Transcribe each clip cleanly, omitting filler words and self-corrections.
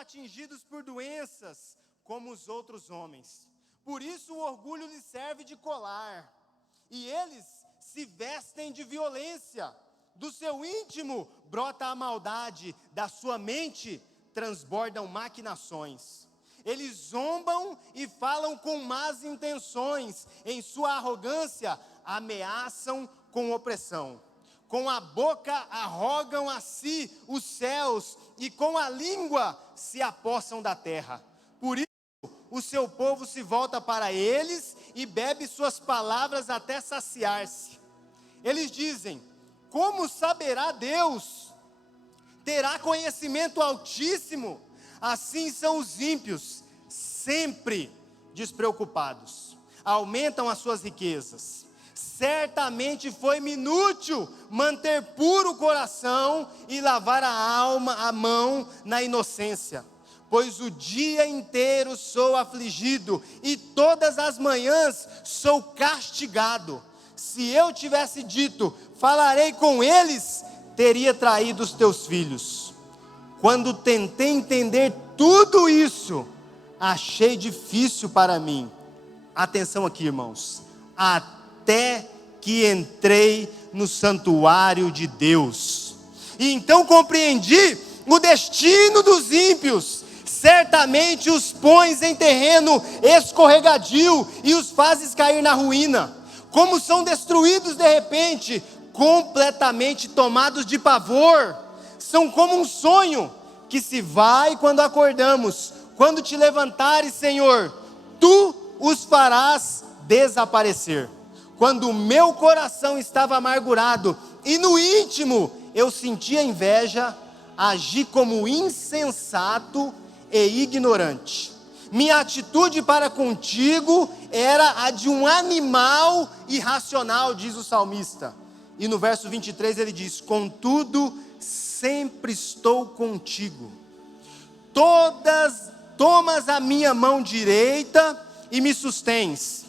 atingidos por doenças como os outros homens. Por isso o orgulho lhes serve de colar, e eles se vestem de violência. Do seu íntimo brota a maldade, da sua mente transbordam maquinações. Eles zombam e falam com más intenções, em sua arrogância ameaçam com opressão. Com a boca arrogam a si os céus, e com a língua se apossam da terra. Por isso o seu povo se volta para eles e bebe suas palavras até saciar-se. Eles dizem: como saberá Deus? Terá conhecimento Altíssimo? Assim são os ímpios, sempre despreocupados. Aumentam as suas riquezas. Certamente foi-me inútil manter puro o coração e lavar a mão na inocência. Pois o dia inteiro sou afligido e todas as manhãs sou castigado. Se eu tivesse dito, falarei com eles, teria traído os teus filhos. Quando tentei entender tudo isso, achei difícil para mim. Atenção aqui, irmãos. Até que entrei no santuário de Deus. E então compreendi o destino dos ímpios. Certamente os pões em terreno escorregadio e os fazes cair na ruína. Como são destruídos de repente, completamente tomados de pavor. São como um sonho que se vai quando acordamos. Quando te levantares, Senhor, tu os farás desaparecer. Quando o meu coração estava amargurado e no íntimo eu sentia inveja, agi como insensato e ignorante. Minha atitude para contigo era a de um animal irracional, diz o salmista. E no verso 23 ele diz: contudo, sempre estou contigo. Tomas a minha mão direita e me sustens.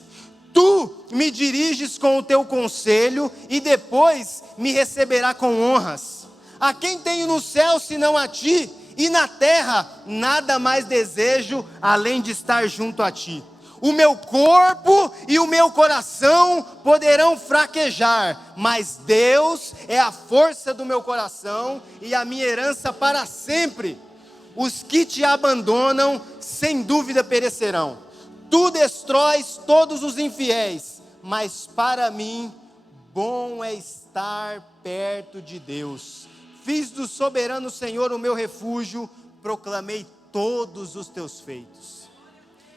Tu me diriges com o teu conselho e depois me receberá com honras. A quem tenho no céu senão a ti? E na terra nada mais desejo além de estar junto a ti. O meu corpo e o meu coração poderão fraquejar, mas Deus é a força do meu coração e a minha herança para sempre. Os que te abandonam sem dúvida perecerão. Tu destróis todos os infiéis, mas para mim bom é estar perto de Deus. Fiz do soberano Senhor o meu refúgio, proclamei todos os teus feitos.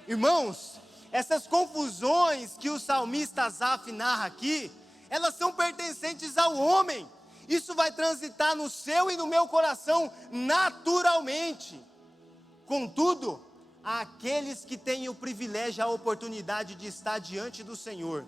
Irmãos, essas confusões que o salmista Asaf narra aqui, elas são pertencentes ao homem. Isso vai transitar no seu e no meu coração naturalmente. Contudo, aqueles que têm o privilégio, a oportunidade de estar diante do Senhor,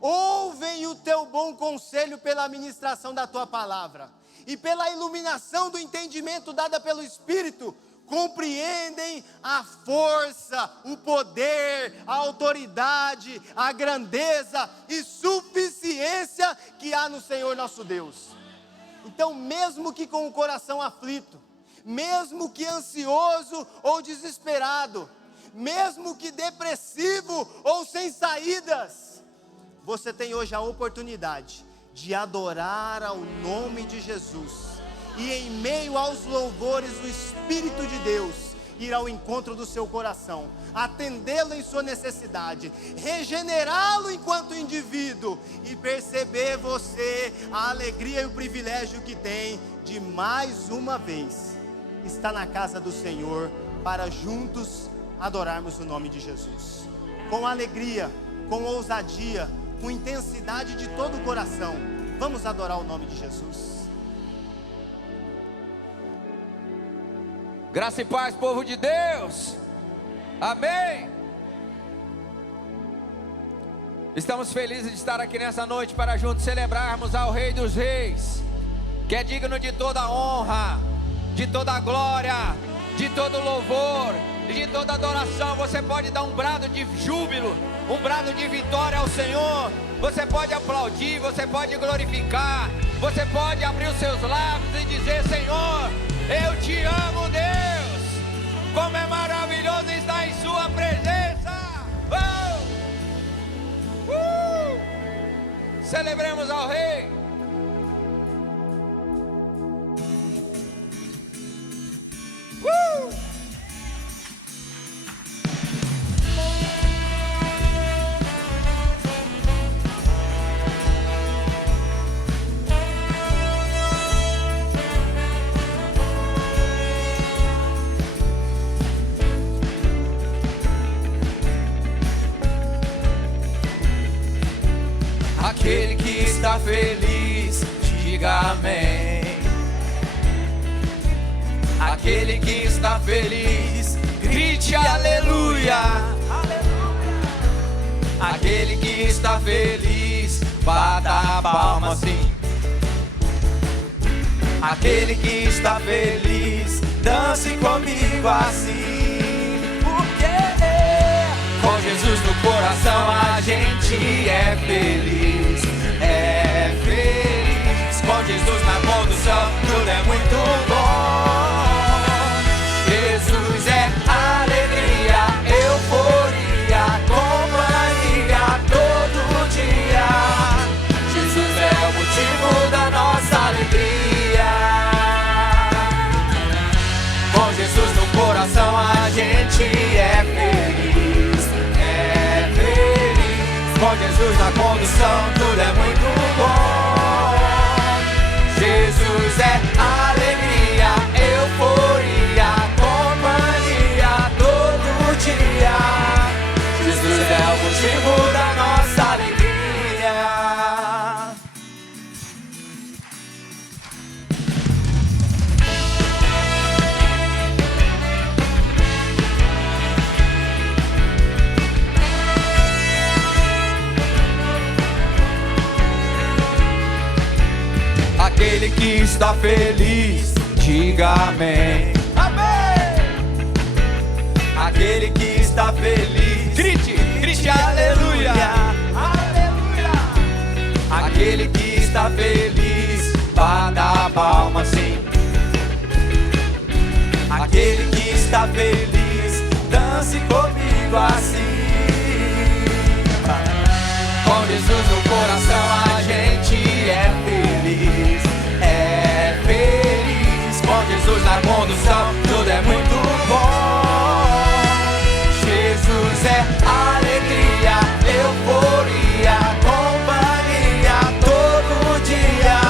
ouvem o teu bom conselho pela ministração da tua palavra, e pela iluminação do entendimento dada pelo Espírito, compreendem a força, o poder, a autoridade, a grandeza e suficiência que há no Senhor nosso Deus. Então, mesmo que com o coração aflito, mesmo que ansioso ou desesperado, mesmo que depressivo ou sem saídas, você tem hoje a oportunidade de adorar ao nome de Jesus, e em meio aos louvores o Espírito de Deus ir ao encontro do seu coração, atendê-lo em sua necessidade, regenerá-lo enquanto indivíduo, e perceber você a alegria e o privilégio que tem de mais uma vez estar na casa do Senhor, para juntos adorarmos o nome de Jesus, com alegria, com ousadia, com intensidade de todo o coração. Vamos adorar o nome de Jesus. Graça e paz, povo de Deus. Amém. Estamos felizes de estar aqui nessa noite para juntos celebrarmos ao Rei dos Reis, que é digno de toda honra, de toda glória, de todo louvor, de toda adoração. Você pode dar um brado de júbilo, um brado de vitória ao Senhor. Você pode aplaudir, você pode glorificar, você pode abrir os seus lábios e dizer: Senhor, eu te amo, Deus. Celebremos ao Rei. Aquele que está feliz, diga amém. Aquele que está feliz, grite aleluia. Aquele que está feliz, bata a palma assim. Aquele que está feliz, dance comigo assim. Porque com Jesus no coração a gente é feliz, é feliz. Com Jesus na condução tudo é muito bom. Jesus é alegria, euforia, companhia todo dia. Jesus é o motivo da nossa alegria. Com Jesus no coração a gente é feliz, é feliz. Com Jesus na condução tudo é muito bom. Jesus é alegria, euforia, companhia todo dia. Jesus é o motivo da nossa alegria. Aquele que está feliz, diga amém. Amém. Aquele que está feliz, grite aleluia. Aleluia. Aquele que está feliz, bata a palma assim. Aquele que está feliz, dance comigo assim. Com Jesus no coração a gente é feliz, é feliz. Com Jesus na condução tudo é muito bom. Jesus é alegria, euforia, companhia todo dia.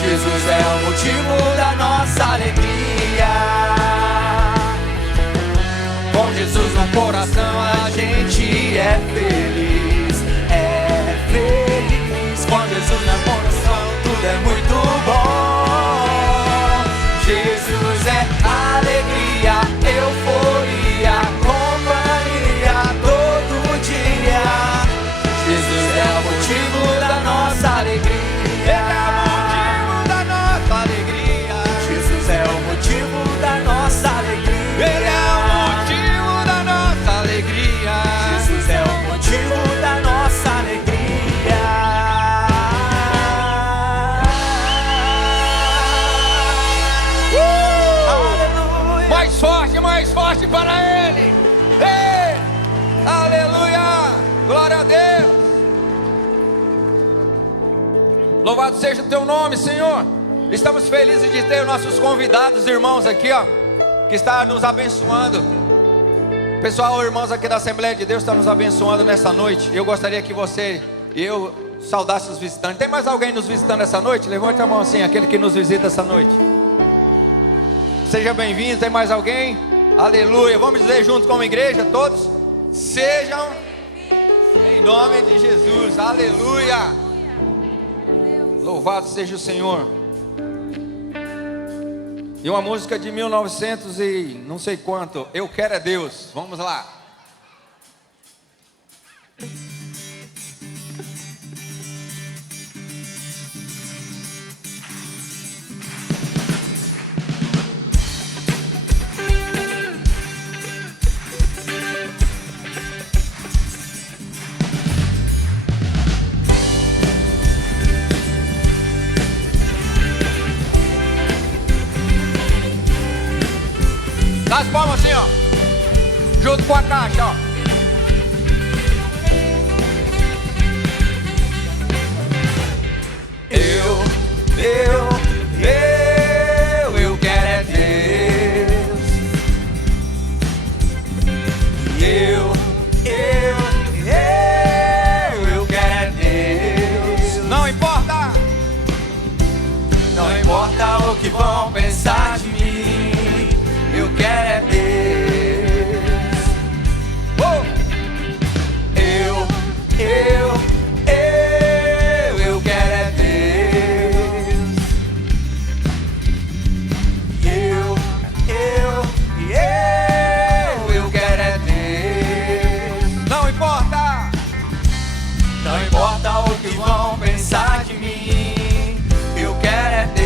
Jesus é o motivo da nossa alegria. Com Jesus no coração a gente é feliz, é feliz. Com Jesus na condução tudo é muito bom. Jesus é alegria, euforia, companhia todo dia. Jesus é o motivo da nossa alegria. Ele é o motivo da nossa alegria. Jesus é o motivo da nossa alegria. Ele é o motivo da nossa alegria. Jesus é o motivo da nossa alegria. Aleluia. Mais forte para Ele. Ei, aleluia, glória a Deus. Louvado seja o Teu nome, Senhor. Estamos felizes de ter nossos convidados, irmãos aqui, ó, que está nos abençoando. Pessoal, irmãos aqui da Assembleia de Deus está nos abençoando nessa noite. Eu gostaria que você e eu saudasse os visitantes. Tem mais alguém nos visitando essa noite? Levante a mão assim, aquele que nos visita essa noite. Seja bem-vindo. Tem mais alguém? Aleluia. Vamos dizer juntos como igreja, todos? Sejam em nome de Jesus. Aleluia. Louvado seja o Senhor. E uma música de 1900 e não sei quanto. Eu quero é Deus. Vamos lá. Dá as palmas assim, ó. Junto com a caixa, ó. Eu quero é Deus. Eu quero é Deus. Não importa o que vão pensar de mim. Eu quero é Deus. Eu quero é Deus. Eu quero é Deus. Não importa o que vão pensar de mim. Eu quero é Deus.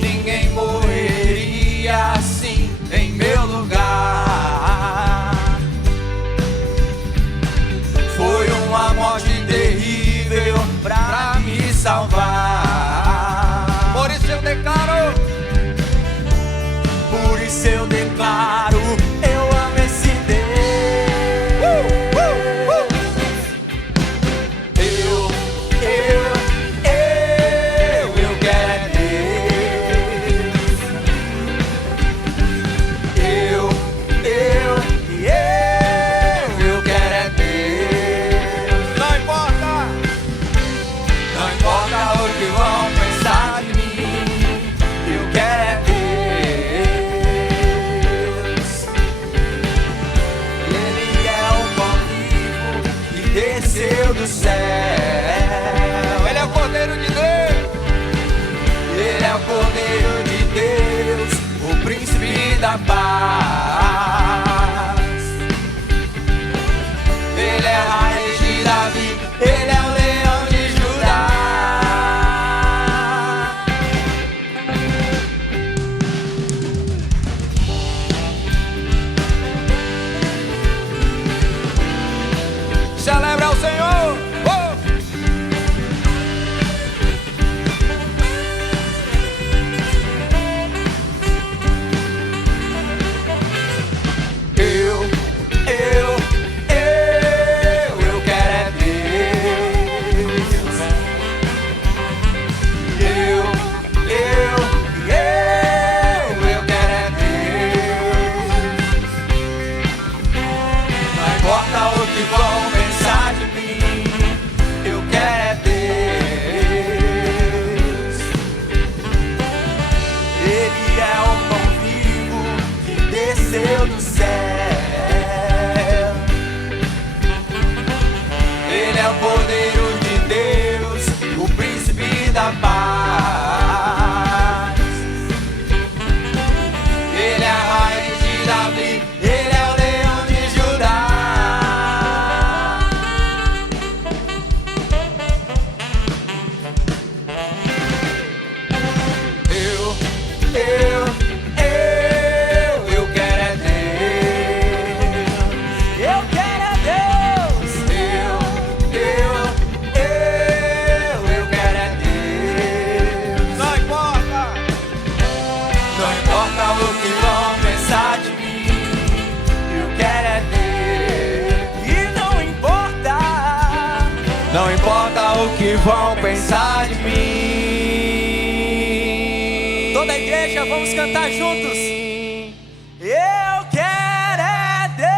Ninguém morreria assim em meu lugar. Foi uma morte terrível pra me salvar. Por isso eu declaro, eu amo esse Deus. Eu quero é Deus. Eu quero é Deus. Não importa o que vão pensar de mim. Eu quero é Deus. Ele é o pão vivo que desceu do céu. Ele é o Cordeiro de Deus. Ele é o Cordeiro de Deus, o príncipe da paz. Ele é a raiz de Davi, ele é o leão de Judá. Celebra ao Senhor. Eu quero é Deus. Eu quero é Deus. Não importa o que vão pensar de mim. Eu quero é Deus. Ele é o pão vivo que desceu do céu. Ele é o Cordeiro de Deus, o príncipe da paz. Ele é a raiz de Davi, ele é o leão de Judá. Eu quero é Deus. Eu quero é Deus. Eu quero é Deus. Não importa o que vão pensar de mim. Eu quero é Deus. E não importa o que vão pensar de mim. Toda a igreja, vamos cantar juntos. Eu quero é Deus.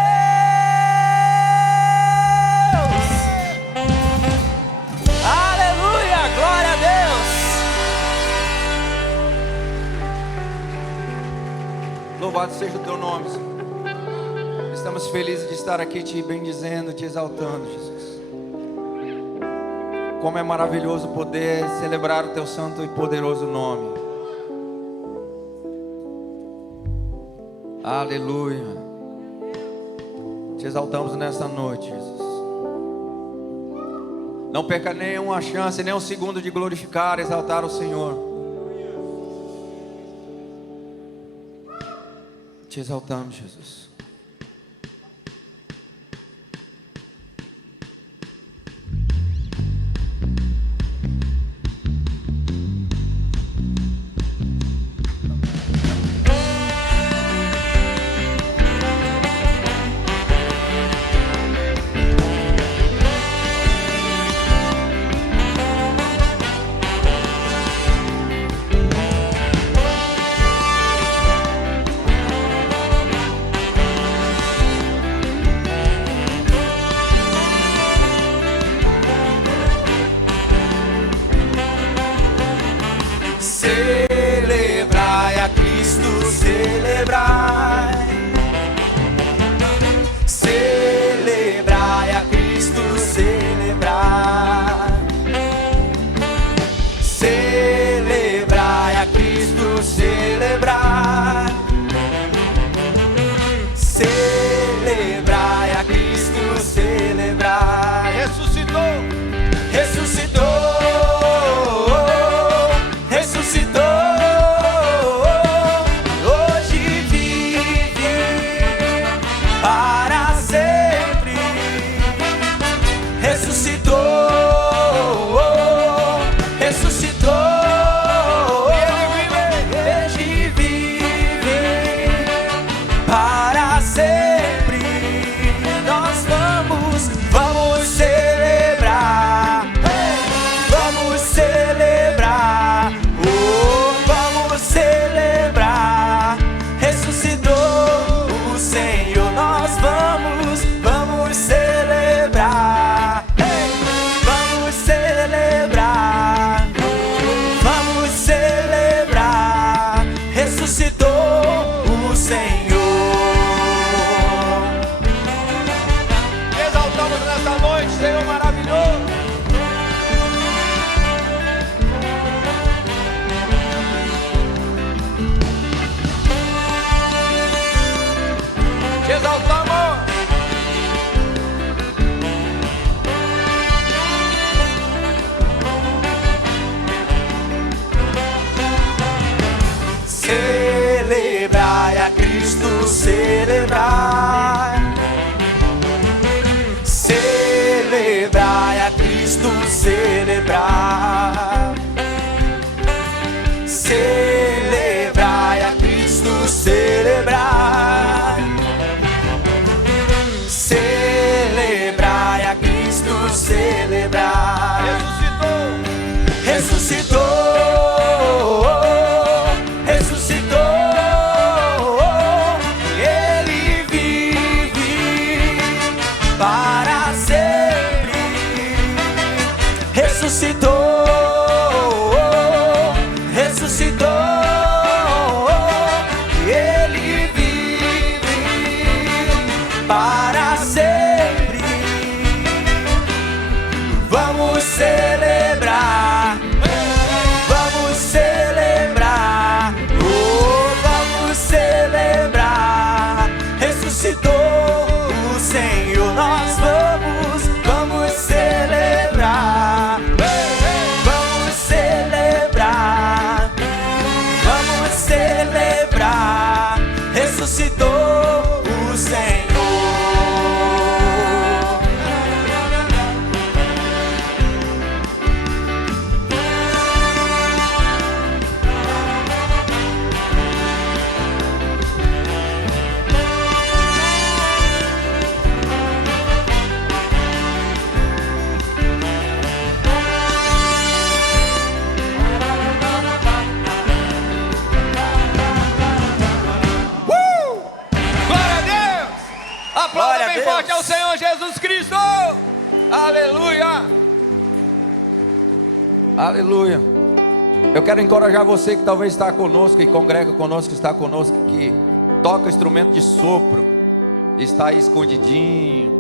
Aleluia, glória a Deus. Louvado seja o teu nome, Senhor. Estamos felizes de estar aqui te bendizendo, te exaltando, Jesus. Como é maravilhoso poder celebrar o teu santo e poderoso nome. Aleluia. Te exaltamos nessa noite, Jesus. Não perca nenhuma chance, nem um segundo de glorificar, exaltar o Senhor. Te exaltamos, Jesus. Cristo celebrai. Celebrai a Cristo, celebrai. Celebrai a Cristo, celebrai. Celebrai a Cristo, celebrai. Ressuscitou, Ressuscitou, ressuscitou. Hoje vive para sempre. Ressuscitou, ressuscitou. Hoje vive para sempre. Nós vamos celebrar, vamos celebrar, oh, vamos celebrar. Ressuscitou o Senhor. Nós vamos celebrar, vamos celebrar, vamos celebrar. Ressuscitou o Senhor. exaltamos nessa noite, Senhor maravilhoso. Te exaltamos. Celebrai a Cristo, celebrai. Celebrai a Cristo, celebrai. Celebrai a Cristo, celebrai. Celebrai a Cristo, celebrai. Ressuscitou, Ressuscitou, ressuscitou. Ele vive para sempre. Ressuscitou, ressuscitou. Ele vive para sempre. Vamos celebrar, vamos celebrar, oh, vamos celebrar. Ressuscitou o Senhor. Nós vamos celebrar, vamos celebrar, vamos celebrar. Ressuscitou o Senhor. glória a Deus. Aplauda Glória a bem Deus. forte ao Senhor Jesus Cristo. Aleluia. Aleluia. Eu quero encorajar você que talvez está conosco e congrega conosco, que está conosco, que toca instrumento de sopro, está aí escondidinho.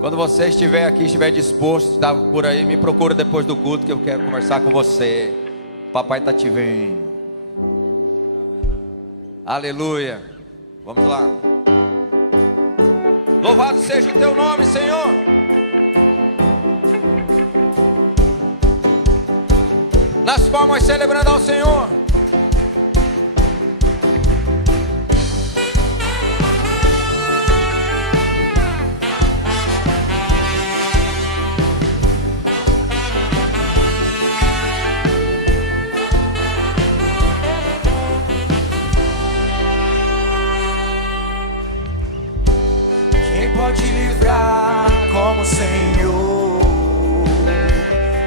Quando você estiver aqui, estiver disposto, está por aí, me procura depois do culto que eu quero conversar com você. Papai está te vendo. Aleluia. Vamos lá. Louvado seja o teu nome, Senhor. Nas palmas celebrando ao Senhor. Quem pode livrar como o Senhor?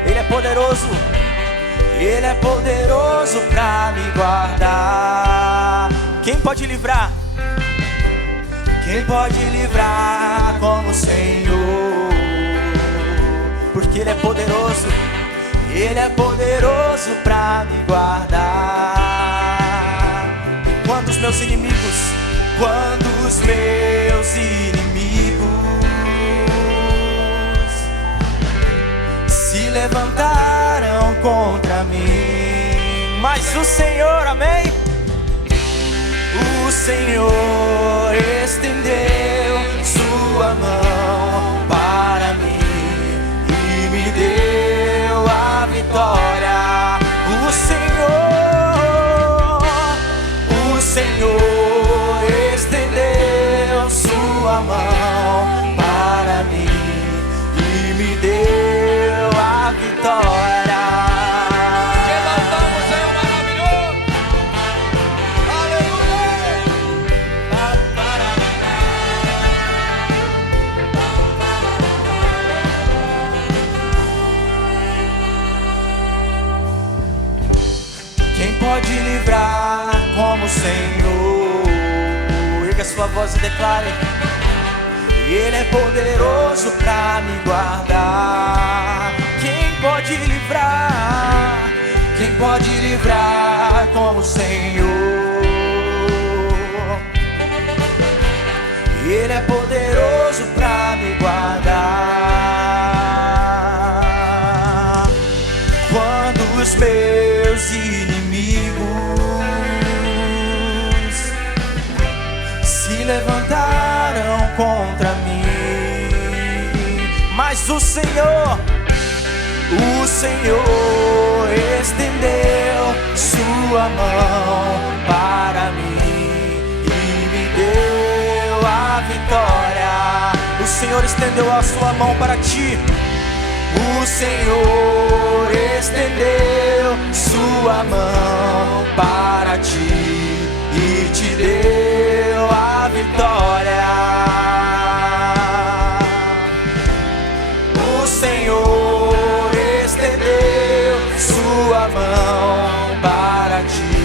Ele é poderoso. Ele é poderoso pra me guardar. Quem pode livrar? Quem pode livrar como o Senhor? Porque Ele é poderoso. Ele é poderoso pra me guardar. meus inimigos, quando os meus inimigos se levantaram contra mim, mas o Senhor, amém? O Senhor estendeu sua mão para mim e me deu a vitória. O Senhor estendeu sua mão para mim e me deu a vitória. Te exaltamos, Senhor maravilhoso. Aleluia. Quem pode livrar como o Senhor? Erga sua voz e declare: Ele é poderoso pra me guardar. Quem pode livrar? Quem pode livrar como o Senhor? Ele é poderoso pra me guardar. Quando os meus inimigos se levantaram contra mim, mas o Senhor estendeu sua mão para mim e me deu a vitória. O Senhor estendeu a sua mão para ti. O Senhor estendeu sua mão para ti e te deu a vitória. O Senhor estendeu sua mão para ti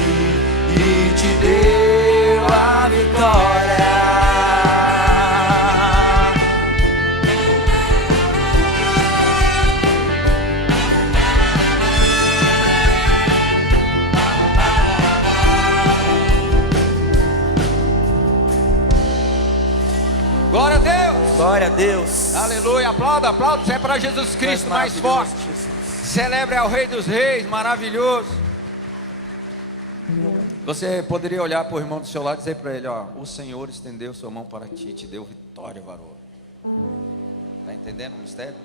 e te deu a vitória. Glória a Deus. Glória a Deus. Aleluia. Aplauda, aplauda. Isso é para Jesus Cristo mais forte. Celebre ao Rei dos Reis, maravilhoso. Você poderia olhar para o irmão do seu lado e dizer para ele: ó, o Senhor estendeu sua mão para ti, te deu vitória, varão. Está entendendo o mistério?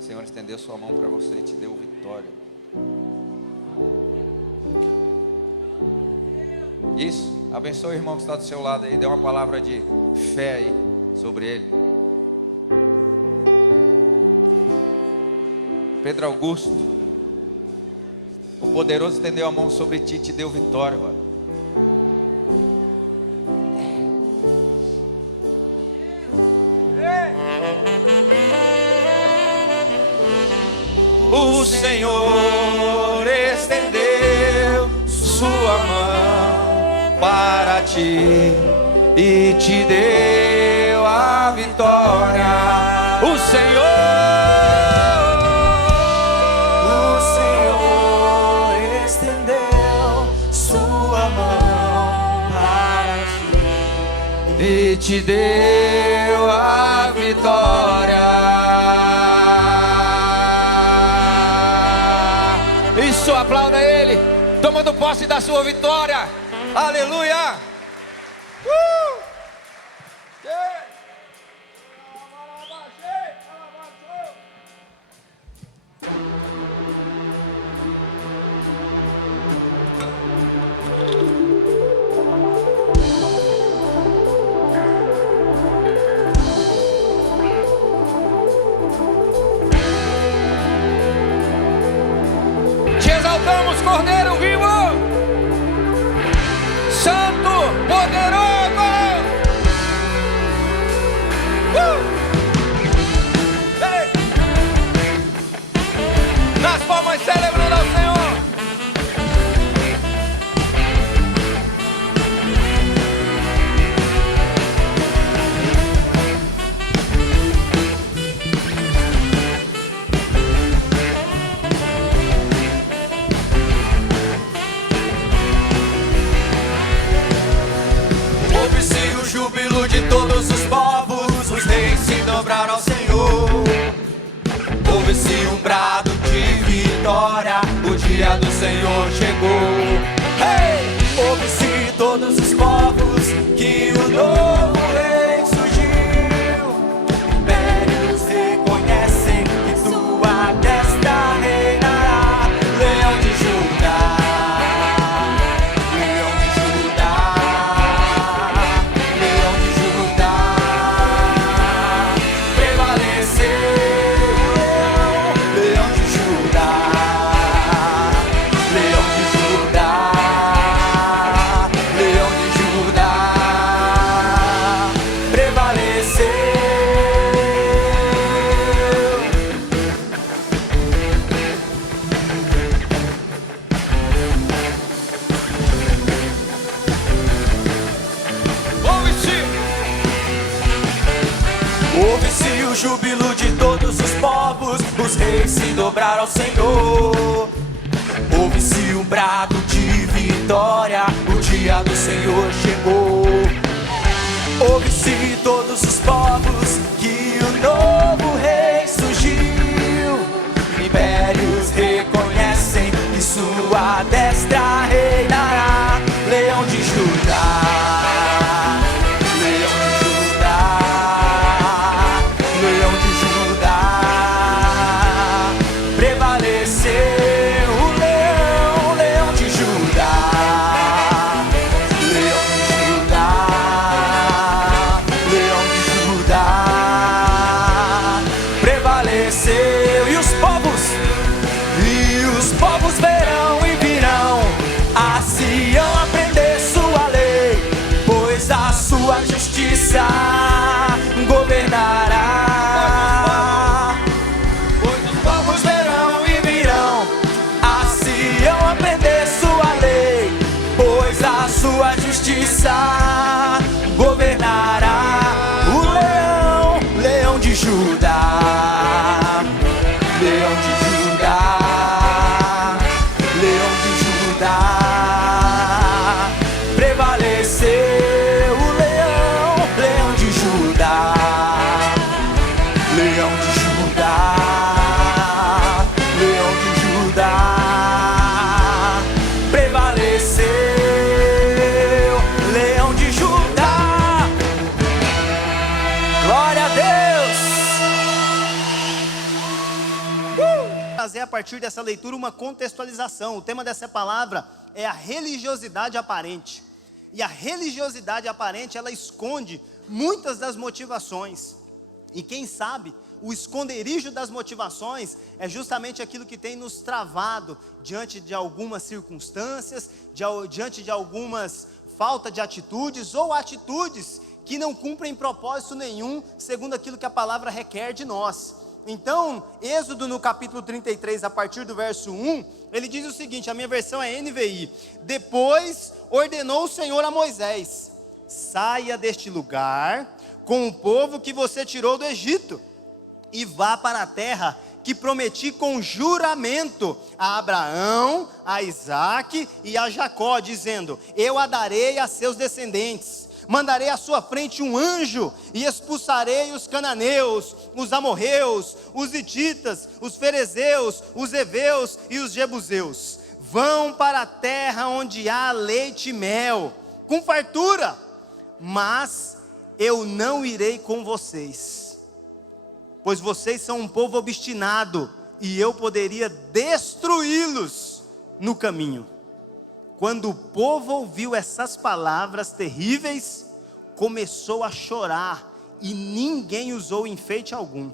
O Senhor estendeu sua mão para você e te deu vitória. Isso. Abençoe o irmão que está do seu lado aí. Dê uma palavra de fé aí sobre ele. Pedro Augusto, o poderoso estendeu a mão sobre ti e te deu vitória, mano. O Senhor estendeu sua mão para ti e te deu a vitória. O Senhor estendeu sua mão para ti e te deu a vitória. Isso, aplauda ele, tomando posse da sua vitória. Aleluia. Te exaltamos, Cordeiro vivo, Santo, poderoso. Ei. Nas palmas celebrando ao Senhor. vitória, o dia do Senhor chegou. Hey! Ouve-se todos os povos que o novo rei surgiu. Impérios reconhecem que sua destra reinará. Leão de Judá, Leão de Judá, Leão de Judá, prevaleceu. Leão de Judá, Leão de Judá, Leão de Judá, prevaleceu. Ouve-se o júbilo de todos os povos, os reis se dobraram ao Senhor. Ouve-se um brado de vitória, o dia do Senhor chegou. Ouve-se todos os povos que o novo rei surgiu. Impérios reconhecem que sua destra reinará. Leão de Judá, Leão de Judá, Leão de Judá, prevaleceu. O leão, Leão de Judá, Leão de Judá, Leão de Judá, prevaleceu. E os povos verão e virão a Sião aprender sua lei, pois a sua justiça governará. Pois os povos verão e virão a Sião aprender sua lei, pois a sua justiça governará. O leão, Leão de Judá, Leão de Judá, Leão de Judá, prevaleceu. O leão, Leão de Judá, Leão de Judá, Leão de Judá, prevaleceu. Leão de Judá, glória a Deus. Trazer a partir dessa leitura uma contextualização. O tema dessa palavra é a religiosidade aparente. E a religiosidade aparente, ela esconde muitas das motivações. E quem sabe, o esconderijo das motivações é justamente aquilo que tem nos travado diante de algumas circunstâncias, diante de algumas falta de atitudes ou atitudes que não cumprem propósito nenhum, segundo aquilo que a palavra requer de nós. Então, Êxodo no capítulo 33, a partir do verso 1, ele diz o seguinte, a minha versão é NVI: depois ordenou o Senhor a Moisés: saia deste lugar com o povo que você tirou do Egito, e vá para a terra que prometi com juramento a Abraão, a Isaque e a Jacó, dizendo: eu a darei a seus descendentes. Mandarei à sua frente um anjo e expulsarei os cananeus, os amorreus, os hititas, os ferezeus, os heveus e os jebuseus. Vão para a terra onde há leite e mel, com fartura, mas eu não irei com vocês, pois vocês são um povo obstinado e eu poderia destruí-los no caminho. Quando o povo ouviu essas palavras terríveis, começou a chorar e ninguém usou enfeite algum.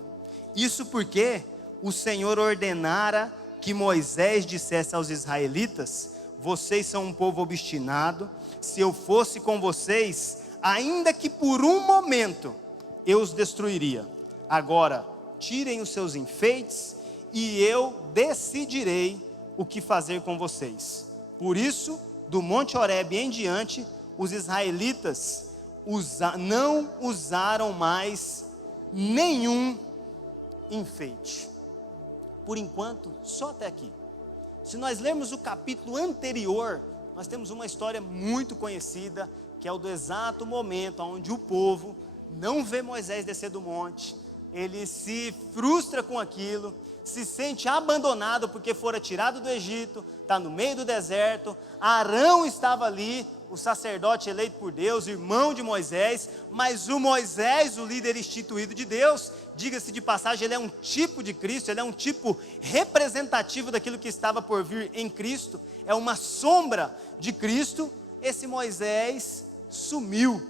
Isso porque o Senhor ordenara que Moisés dissesse aos israelitas: vocês são um povo obstinado, se eu fosse com vocês, ainda que por um momento, eu os destruiria. Agora, tirem os seus enfeites e eu decidirei o que fazer com vocês. Por isso, do Monte Horebe em diante, os israelitas não usaram mais nenhum enfeite. Por enquanto, só até aqui. Se nós lermos o capítulo anterior, nós temos uma história muito conhecida, que é o do exato momento onde o povo não vê Moisés descer do monte, ele se frustra com aquilo, se sente abandonado porque fora tirado do Egito, está no meio do deserto. Arão estava ali, o sacerdote eleito por Deus, irmão de Moisés, mas o Moisés, o líder instituído de Deus, diga-se de passagem, ele é um tipo de Cristo, ele é um tipo representativo daquilo que estava por vir em Cristo, é uma sombra de Cristo. Esse Moisés sumiu,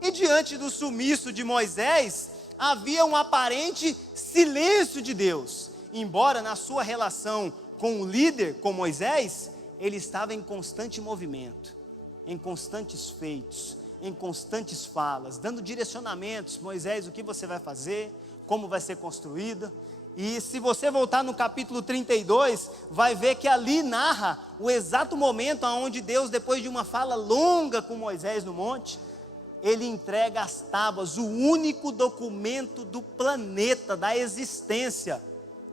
e diante do sumiço de Moisés, havia um aparente silêncio de Deus, embora na sua relação com o líder, com Moisés, ele estava em constante movimento, em constantes feitos, em constantes falas, dando direcionamentos. Moisés, o que você vai fazer, como vai ser construída. E se você voltar no capítulo 32, vai ver que ali narra o exato momento onde Deus, depois de uma fala longa com Moisés no monte, ele entrega as tábuas, o único documento do planeta, da existência,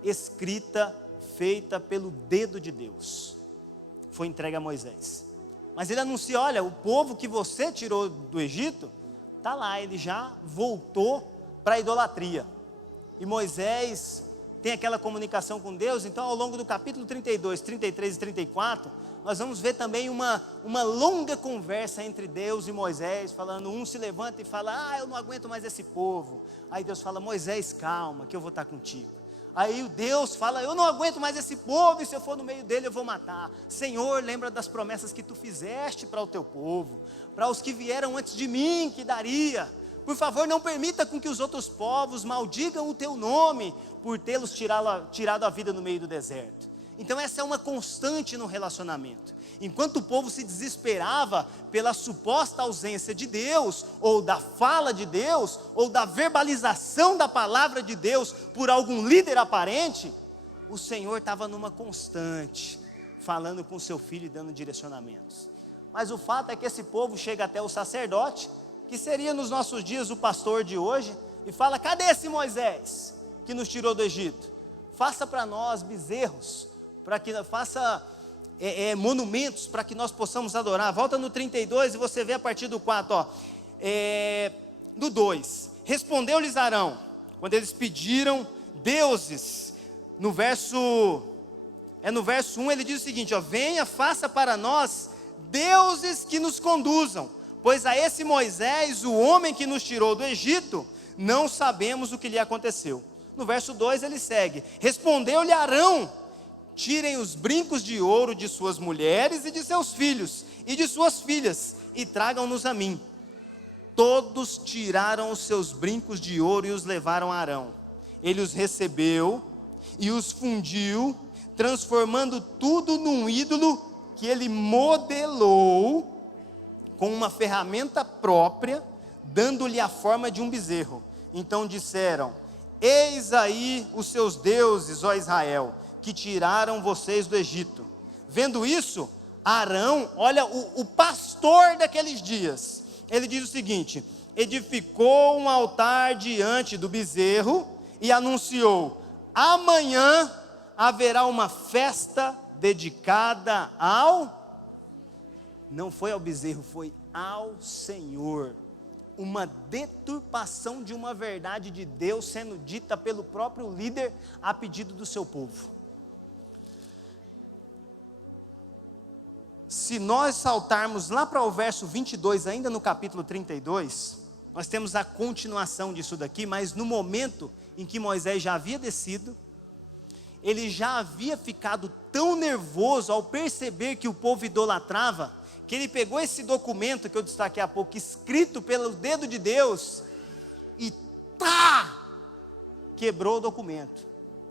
escrita, feita pelo dedo de Deus, foi entregue a Moisés. Mas ele anuncia, olha, o povo que você tirou do Egito, está lá, ele já voltou para a idolatria. E Moisés tem aquela comunicação com Deus. Então ao longo do capítulo 32, 33 e 34, nós vamos ver também uma longa conversa entre Deus e Moisés, falando, um se levanta e fala, eu não aguento mais esse povo. Aí Deus fala, Moisés, calma, que eu vou estar contigo. Aí o Deus fala, eu não aguento mais esse povo, e se eu for no meio dele eu vou matar. Senhor, lembra das promessas que tu fizeste para o teu povo, para os que vieram antes de mim, que daria. Por favor, não permita com que os outros povos maldigam o teu nome, por tê-los tirado a vida no meio do deserto. Então essa é uma constante no relacionamento. Enquanto o povo se desesperava pela suposta ausência de Deus, ou da fala de Deus, ou da verbalização da palavra de Deus por algum líder aparente, o Senhor estava numa constante, falando com seu filho e dando direcionamentos. Mas o fato é que esse povo chega até o sacerdote, que seria nos nossos dias o pastor de hoje, e fala, cadê esse Moisés que nos tirou do Egito? Faça para nós bezerros, faça monumentos para que nós possamos adorar. Volta no 32 e você vê a partir do 4, do 2. Respondeu-lhes Arão, quando eles pediram deuses, no verso 1 ele diz o seguinte, venha, faça para nós deuses que nos conduzam, pois a esse Moisés, o homem que nos tirou do Egito, não sabemos o que lhe aconteceu. No verso 2 ele segue, respondeu-lhe Arão, tirem os brincos de ouro de suas mulheres e de seus filhos e de suas filhas e tragam-nos a mim. Todos tiraram os seus brincos de ouro e os levaram a Arão. Ele os recebeu e os fundiu, transformando tudo num ídolo que ele modelou com uma ferramenta própria, dando-lhe a forma de um bezerro. Então disseram, eis aí os seus deuses, ó Israel, que tiraram vocês do Egito. Vendo isso, Arão, olha o pastor daqueles dias, ele diz o seguinte, edificou um altar diante do bezerro e anunciou, amanhã haverá uma festa dedicada não foi ao bezerro, foi ao Senhor. Uma deturpação de uma verdade de Deus sendo dita pelo próprio líder a pedido do seu povo. Se nós saltarmos lá para o verso 22, ainda no capítulo 32, nós temos a continuação disso daqui, mas no momento em que Moisés já havia descido, ele já havia ficado tão nervoso ao perceber que o povo idolatrava, que ele pegou esse documento que eu destaquei há pouco, escrito pelo dedo de Deus, e quebrou o documento.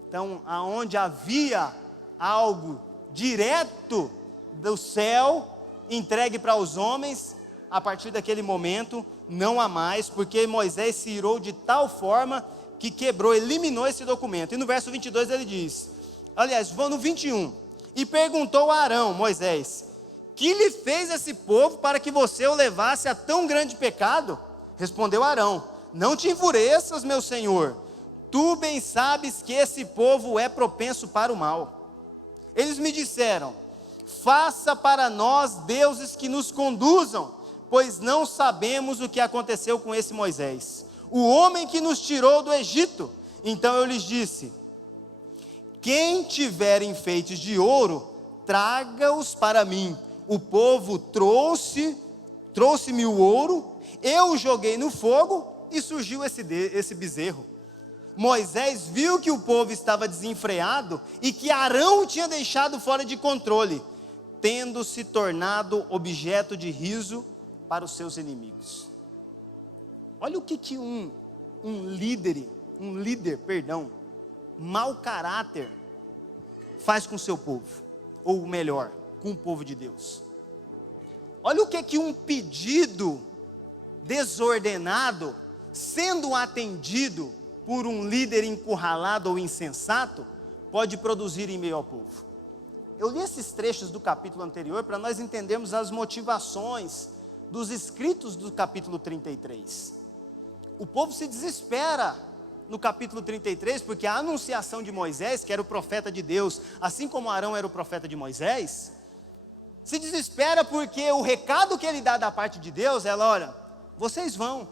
Então, aonde havia algo direto do céu, entregue para os homens, a partir daquele momento, não há mais, porque Moisés se irou de tal forma, que quebrou, eliminou esse documento. E no verso 22 ele diz, aliás, vou no 21, e perguntou a Arão, Moisés, que lhe fez esse povo para que você o levasse a tão grande pecado? Respondeu Arão, não te enfureças, meu senhor, tu bem sabes que esse povo é propenso para o mal. Eles me disseram, faça para nós deuses que nos conduzam, pois não sabemos o que aconteceu com esse Moisés, o homem que nos tirou do Egito. Então eu lhes disse, quem tiver enfeites de ouro, traga-os para mim. O povo trouxe-me o ouro, eu o joguei no fogo e surgiu esse bezerro. Moisés viu que o povo estava desenfreado e que Arão o tinha deixado fora de controle, tendo se tornado objeto de riso para os seus inimigos. Olha o que um líder, mau caráter, faz com o seu povo, ou melhor, com o povo de Deus. Olha o que um pedido desordenado, sendo atendido por um líder encurralado ou insensato, pode produzir em meio ao povo. Eu li esses trechos do capítulo anterior para nós entendermos as motivações dos escritos do capítulo 33. O povo se desespera no capítulo 33, porque a anunciação de Moisés, que era o profeta de Deus, assim como Arão era o profeta de Moisés, se desespera porque o recado que ele dá da parte de Deus é: olha, vocês vão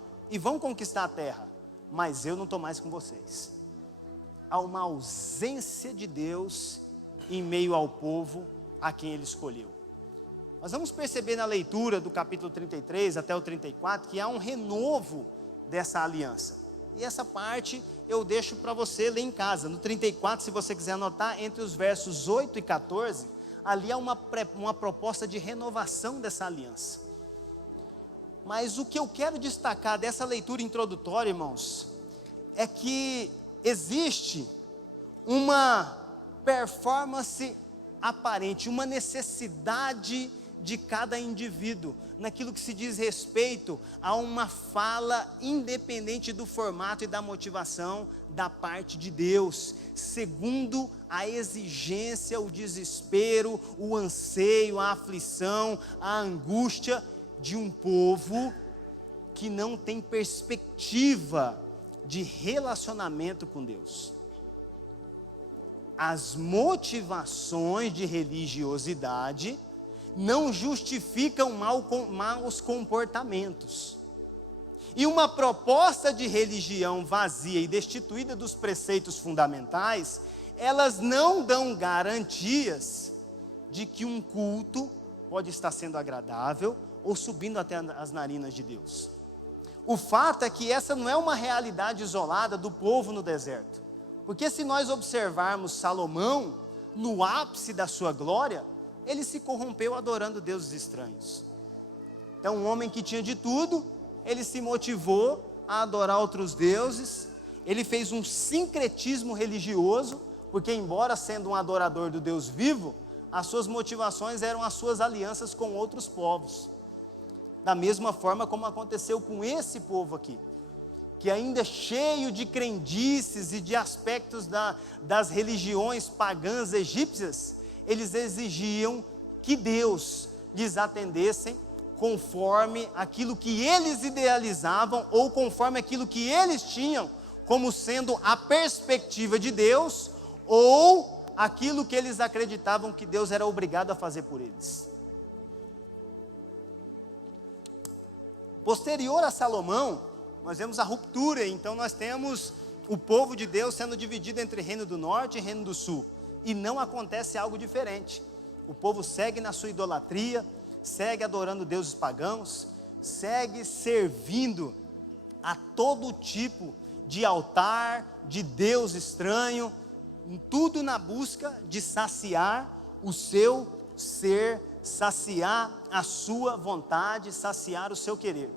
conquistar a terra, mas eu não estou mais com vocês. Há uma ausência de Deus em meio ao povo a quem ele escolheu. Nós vamos perceber na leitura do capítulo 33 até o 34 que há um renovo dessa aliança. E essa parte eu deixo para você ler em casa. No 34, se você quiser anotar, entre os versos 8 e 14, ali há uma proposta de renovação dessa aliança. Mas o que eu quero destacar dessa leitura introdutória, irmãos, é que existe uma performance aparente, uma necessidade de cada indivíduo, naquilo que se diz respeito a uma fala independente do formato e da motivação da parte de Deus, segundo a exigência, o desespero, o anseio, a aflição, a angústia de um povo que não tem perspectiva de relacionamento com Deus. As motivações de religiosidade não justificam maus comportamentos. E uma proposta de religião vazia e destituída dos preceitos fundamentais, elas não dão garantias de que um culto pode estar sendo agradável ou subindo até as narinas de Deus. O fato é que essa não é uma realidade isolada do povo no deserto. Porque se nós observarmos Salomão, no ápice da sua glória, ele se corrompeu adorando deuses estranhos. Então, um homem que tinha de tudo, ele se motivou a adorar outros deuses, ele fez um sincretismo religioso, porque embora sendo um adorador do Deus vivo, as suas motivações eram as suas alianças com outros povos. Da mesma forma como aconteceu com esse povo aqui, que ainda cheio de crendices e de aspectos das religiões pagãs egípcias, eles exigiam que Deus lhes atendessem conforme aquilo que eles idealizavam ou conforme aquilo que eles tinham como sendo a perspectiva de Deus ou aquilo que eles acreditavam que Deus era obrigado a fazer por eles. Posterior a Salomão, nós vemos a ruptura. Então nós temos o povo de Deus sendo dividido entre reino do norte e reino do sul, e não acontece algo diferente. O povo segue na sua idolatria, segue adorando deuses pagãos, segue servindo a todo tipo de altar, de Deus estranho, tudo na busca de saciar o seu ser, saciar a sua vontade, saciar o seu querer.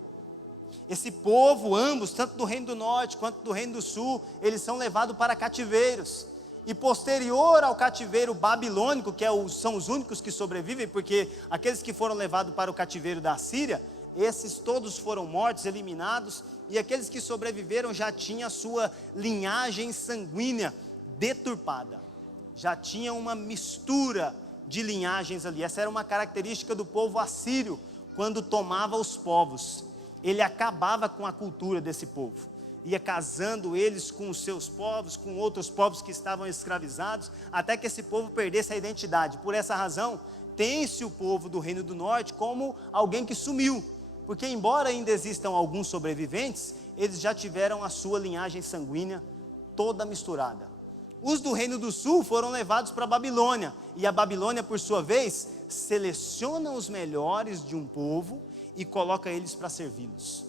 Esse povo, ambos, tanto do reino do norte quanto do reino do sul, eles são levados para cativeiros. E posterior ao cativeiro babilônico, que são os únicos que sobrevivem, porque aqueles que foram levados para o cativeiro da Síria, esses todos foram mortos, eliminados, e aqueles que sobreviveram já tinham a sua linhagem sanguínea deturpada. Já tinha uma mistura de linhagens ali. Essa era uma característica do povo assírio, quando tomava os povos. Ele acabava com a cultura desse povo, ia casando eles com os seus povos, com outros povos que estavam escravizados, até que esse povo perdesse a identidade. Por essa razão, tem-se o povo do Reino do Norte como alguém que sumiu, porque embora ainda existam alguns sobreviventes, eles já tiveram a sua linhagem sanguínea toda misturada. Os do Reino do Sul foram levados para a Babilônia, e a Babilônia, por sua vez, seleciona os melhores de um povo e coloca eles para servi-los.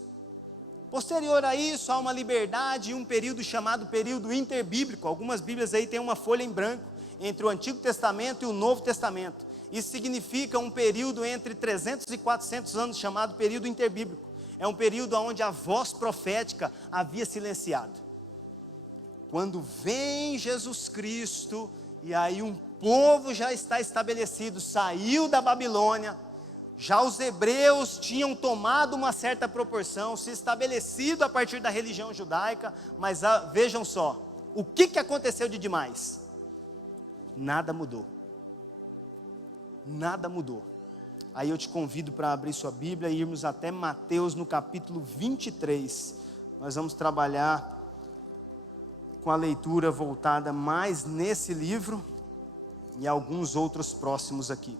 Posterior a isso, há uma liberdade e um período chamado período interbíblico. Algumas Bíblias aí têm uma folha em branco entre o Antigo Testamento e o Novo Testamento. Isso significa um período entre 300 e 400 anos, chamado período interbíblico. É um período onde a voz profética havia silenciado. Quando vem Jesus Cristo, e aí um povo já está estabelecido, saiu da Babilônia, já os hebreus tinham tomado uma certa proporção, se estabelecido a partir da religião judaica, mas vejam só, o que aconteceu de demais? Nada mudou. Nada mudou. Aí eu te convido para abrir sua Bíblia e irmos até Mateus no capítulo 23. Nós vamos trabalhar com a leitura voltada mais nesse livro e alguns outros próximos aqui.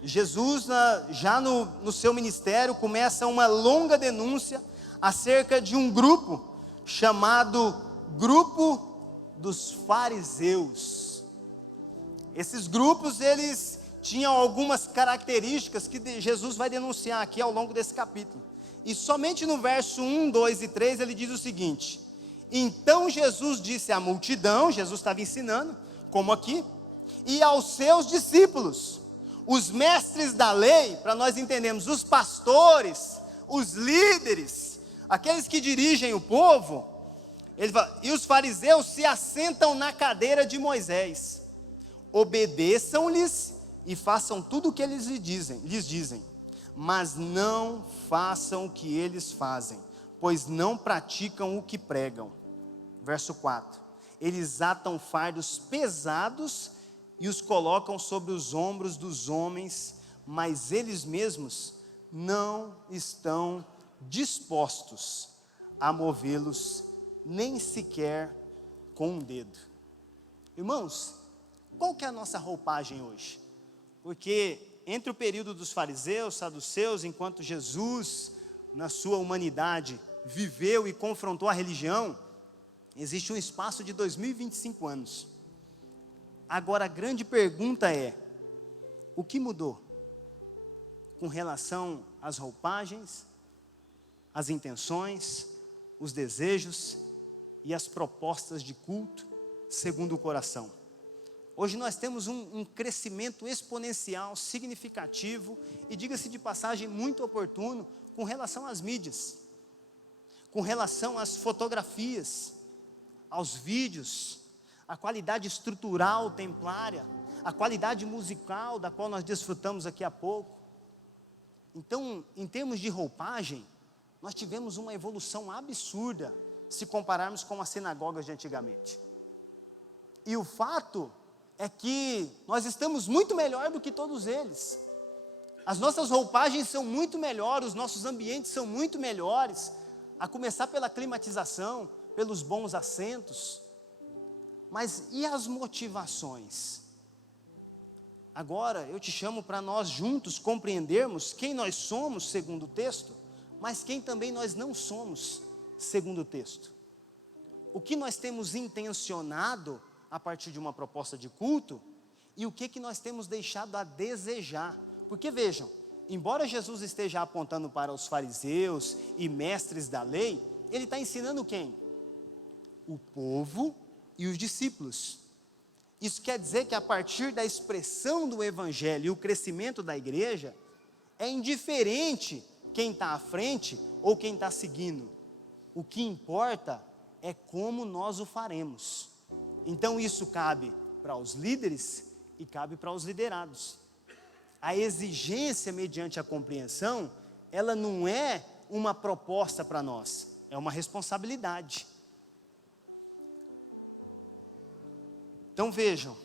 Jesus, já no seu ministério, começa uma longa denúncia acerca de um grupo chamado Grupo dos Fariseus. Esses grupos, eles tinham algumas características que Jesus vai denunciar aqui ao longo desse capítulo. E somente no verso 1, 2 e 3 ele diz o seguinte: então Jesus disse à multidão, Jesus estava ensinando, como aqui, e aos seus discípulos, os mestres da lei, para nós entendermos, os pastores, os líderes, aqueles que dirigem o povo, ele fala, e os fariseus se assentam na cadeira de Moisés, obedeçam-lhes e façam tudo o que eles lhes dizem, mas não façam o que eles fazem, pois não praticam o que pregam. Verso 4, eles atam fardos pesados e os colocam sobre os ombros dos homens, mas eles mesmos não estão dispostos a movê-los, nem sequer com um dedo. Irmãos, qual que é a nossa roupagem hoje? Porque entre o período dos fariseus, saduceus, enquanto Jesus, na sua humanidade, viveu e confrontou a religião, existe um espaço de 2025 anos. Agora a grande pergunta é, o que mudou? Com relação às roupagens, às intenções, os desejos e as propostas de culto segundo o coração. Hoje nós temos um crescimento exponencial, significativo e, diga-se de passagem, muito oportuno com relação às mídias, com relação às fotografias, aos vídeos, a qualidade estrutural templária, a qualidade musical da qual nós desfrutamos aqui há pouco. Então, em termos de roupagem, nós tivemos uma evolução absurda se compararmos com as sinagogas de antigamente. E o fato é que nós estamos muito melhor do que todos eles. As nossas roupagens são muito melhores, os nossos ambientes são muito melhores, a começar pela climatização, pelos bons assentos. Mas e as motivações? Agora eu te chamo para nós juntos compreendermos quem nós somos segundo o texto, mas quem também nós não somos segundo o texto. O que nós temos intencionado a partir de uma proposta de culto e o que nós temos deixado a desejar. Porque vejam, embora Jesus esteja apontando para os fariseus e mestres da lei, ele está ensinando quem? O povo e os discípulos. Isso quer dizer que a partir da expressão do evangelho e o crescimento da igreja, é indiferente quem está à frente ou quem está seguindo. O que importa é como nós o faremos. Então isso cabe para os líderes e cabe para os liderados. A exigência mediante a compreensão, ela não é uma proposta para nós, é uma responsabilidade. Então vejam,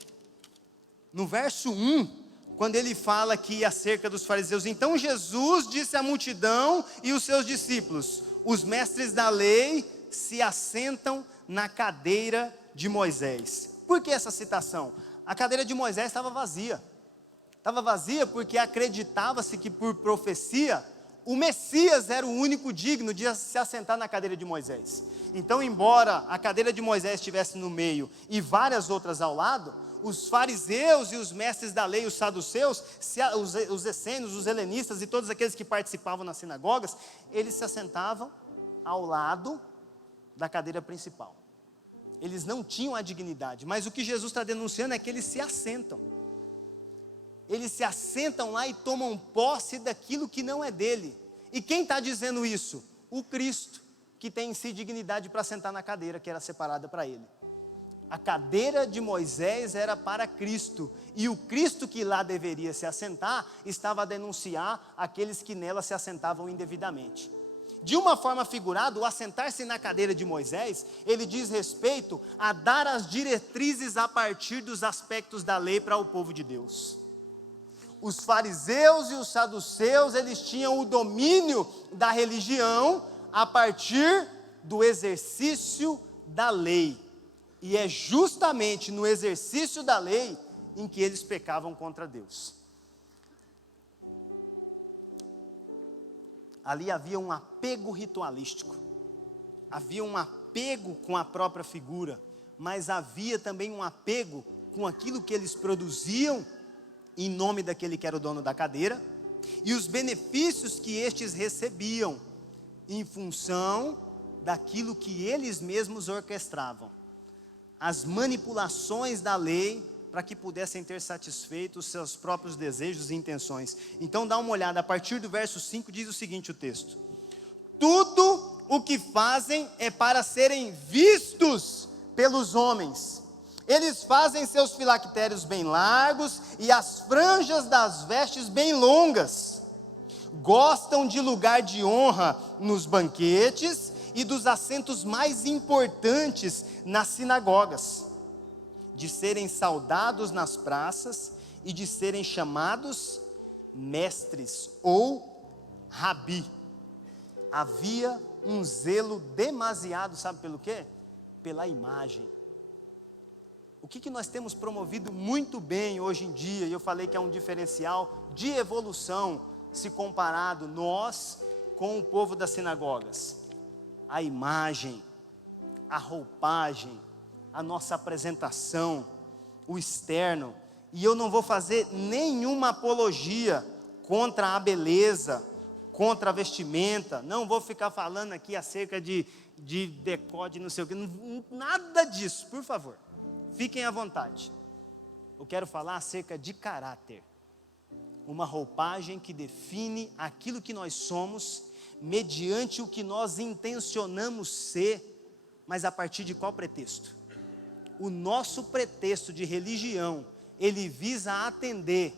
no verso 1, quando ele fala aqui acerca dos fariseus, então Jesus disse à multidão e os seus discípulos, os mestres da lei se assentam na cadeira de Moisés. Por que essa citação? A cadeira de Moisés estava vazia. Estava vazia porque acreditava-se que por profecia, o Messias era o único digno de se assentar na cadeira de Moisés. Então, embora a cadeira de Moisés estivesse no meio e várias outras ao lado, os fariseus e os mestres da lei, os saduceus, os essênios, os helenistas e todos aqueles que participavam nas sinagogas, eles se assentavam ao lado da cadeira principal. Eles não tinham a dignidade, mas o que Jesus está denunciando é que eles se assentam. Eles se assentam lá e tomam posse daquilo que não é dele. E quem está dizendo isso? O Cristo, que tem em si dignidade para sentar na cadeira que era separada para ele. A cadeira de Moisés era para Cristo, e o Cristo que lá deveria se assentar, estava a denunciar aqueles que nela se assentavam indevidamente. De uma forma figurada, o assentar-se na cadeira de Moisés, ele diz respeito a dar as diretrizes a partir dos aspectos da lei para o povo de Deus. Os fariseus e os saduceus, eles tinham o domínio da religião a partir do exercício da lei. E é justamente no exercício da lei em que eles pecavam contra Deus. Ali havia um apego ritualístico, havia um apego com a própria figura, mas havia também um apego com aquilo que eles produziam em nome daquele que era o dono da cadeira, e os benefícios que estes recebiam em função daquilo que eles mesmos orquestravam, as manipulações da lei para que pudessem ter satisfeito os seus próprios desejos e intenções. Então dá uma olhada, a partir do verso 5 diz o seguinte o texto: tudo o que fazem é para serem vistos pelos homens. Eles fazem seus filactérios bem largos e as franjas das vestes bem longas. Gostam de lugar de honra nos banquetes e dos assentos mais importantes nas sinagogas, de serem saudados nas praças e de serem chamados mestres ou rabi. Havia um zelo demasiado, sabe pelo quê? Pela imagem. O que nós temos promovido muito bem hoje em dia, e eu falei que é um diferencial de evolução, se comparado nós com o povo das sinagogas? A imagem, a roupagem, a nossa apresentação, o externo. E eu não vou fazer nenhuma apologia contra a beleza, contra a vestimenta, não vou ficar falando aqui acerca de decote, não sei o que, nada disso, por favor, fiquem à vontade. Eu quero falar acerca de caráter, uma roupagem que define aquilo que nós somos, mediante o que nós intencionamos ser, mas a partir de qual pretexto? O nosso pretexto de religião, ele visa atender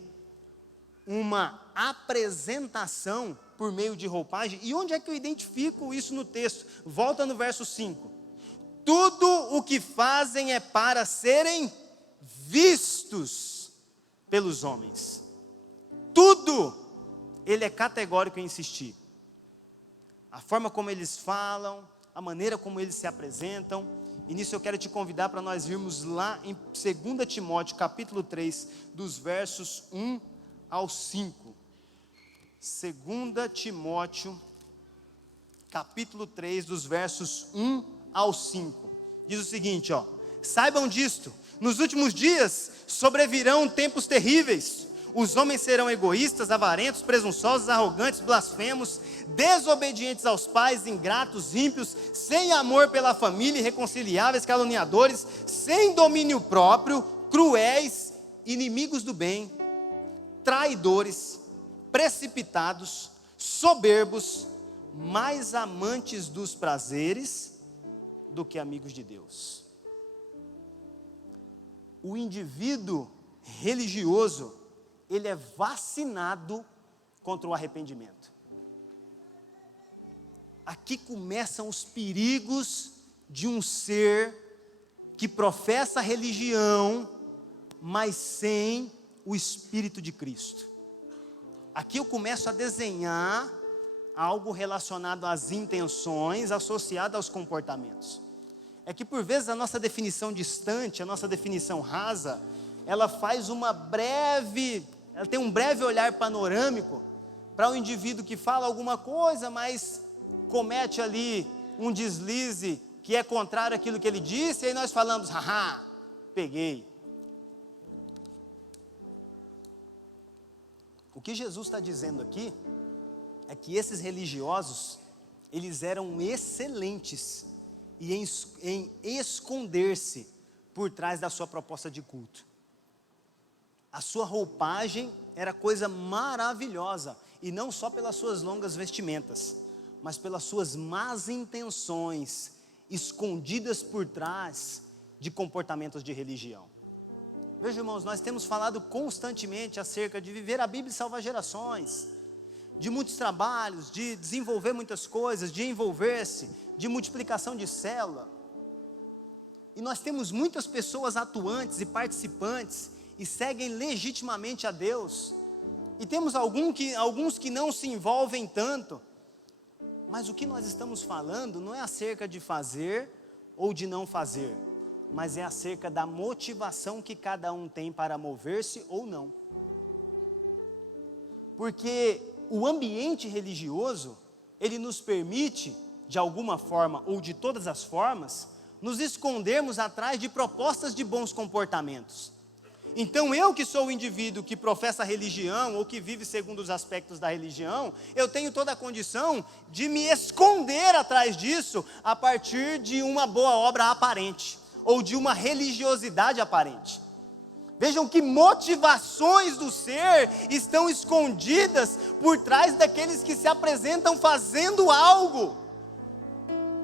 uma apresentação por meio de roupagem. E onde é que eu identifico isso no texto? Volta no verso 5. Tudo o que fazem é para serem vistos pelos homens. Tudo, ele é categórico em insistir. A forma como eles falam, a maneira como eles se apresentam. E nisso eu quero te convidar para nós irmos lá em 2 Timóteo, capítulo 3, dos versos 1 ao 5. 2 Timóteo, capítulo 3, dos versos 1 ao 5. Diz o seguinte, ó: saibam disto, nos últimos dias sobrevirão tempos terríveis. Os homens serão egoístas, avarentos, presunçosos, arrogantes, blasfemos, desobedientes aos pais, ingratos, ímpios, sem amor pela família, irreconciliáveis, caluniadores, sem domínio próprio, cruéis, inimigos do bem, traidores, precipitados, soberbos, mais amantes dos prazeres do que amigos de Deus. O indivíduo religioso, ele é vacinado contra o arrependimento. Aqui começam os perigos de um ser que professa a religião, mas sem o Espírito de Cristo. Aqui eu começo a desenhar algo relacionado às intenções, associado aos comportamentos. É que por vezes a nossa definição distante, a nossa definição rasa, ela tem um breve olhar panorâmico, para um indivíduo que fala alguma coisa, mas comete ali um deslize que é contrário àquilo que ele disse, e aí nós falamos, haha, peguei. O que Jesus está dizendo aqui é que esses religiosos, eles eram excelentes em esconder-se por trás da sua proposta de culto. A sua roupagem era coisa maravilhosa, e não só pelas suas longas vestimentas, mas pelas suas más intenções, escondidas por trás de comportamentos de religião. Veja, irmãos, nós temos falado constantemente acerca de viver a Bíblia e salvar gerações, de muitos trabalhos, de desenvolver muitas coisas, de envolver-se, de multiplicação de célula. E nós temos muitas pessoas atuantes e participantes e seguem legitimamente a Deus. E temos alguns que não se envolvem tanto. Mas o que nós estamos falando não é acerca de fazer ou de não fazer, mas é acerca da motivação que cada um tem para mover-se ou não. Porque o ambiente religioso, ele nos permite, de alguma forma ou de todas as formas, nos escondermos atrás de propostas de bons comportamentos. Então eu que sou o indivíduo que professa a religião, ou que vive segundo os aspectos da religião, eu tenho toda a condição de me esconder atrás disso, a partir de uma boa obra aparente, ou de uma religiosidade aparente. Vejam que motivações do ser estão escondidas por trás daqueles que se apresentam fazendo algo,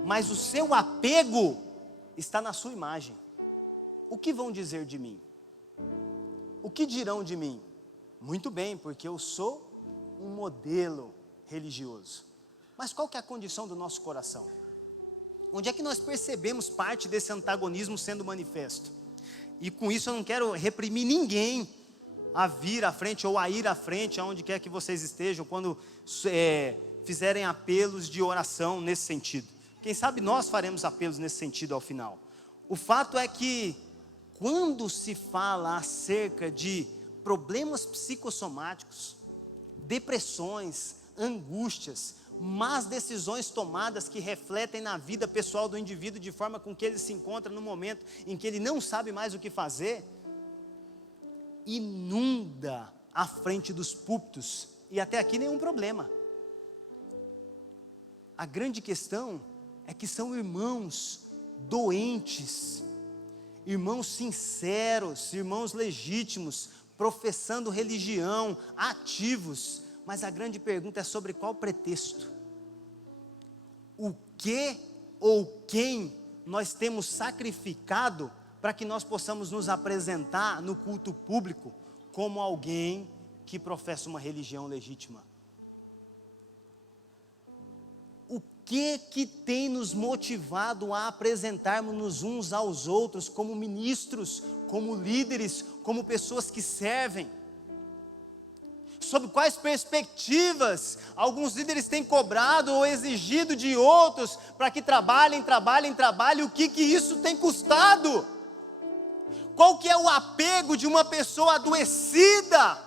mas o seu apego está na sua imagem. O que vão dizer de mim? O que dirão de mim? Muito bem, porque eu sou um modelo religioso. Mas qual que é a condição do nosso coração? Onde é que nós percebemos parte desse antagonismo sendo manifesto? E com isso eu não quero reprimir ninguém a vir à frente ou a ir à frente, aonde quer que vocês estejam, quando fizerem apelos de oração nesse sentido. Quem sabe nós faremos apelos nesse sentido ao final. O fato é que, quando se fala acerca de problemas psicossomáticos, depressões, angústias, más decisões tomadas que refletem na vida pessoal do indivíduo, de forma com que ele se encontra no momento em que ele não sabe mais o que fazer, inunda a frente dos púlpitos, e até aqui nenhum problema. A grande questão é que são irmãos doentes, irmãos sinceros, irmãos legítimos, professando religião, ativos, mas a grande pergunta é sobre qual pretexto? O que ou quem nós temos sacrificado para que nós possamos nos apresentar no culto público como alguém que professa uma religião legítima? O que tem nos motivado a apresentarmos uns aos outros como ministros, como líderes, como pessoas que servem? Sob quais perspectivas alguns líderes têm cobrado ou exigido de outros para que trabalhem, o que isso tem custado? Qual que é o apego de uma pessoa adoecida,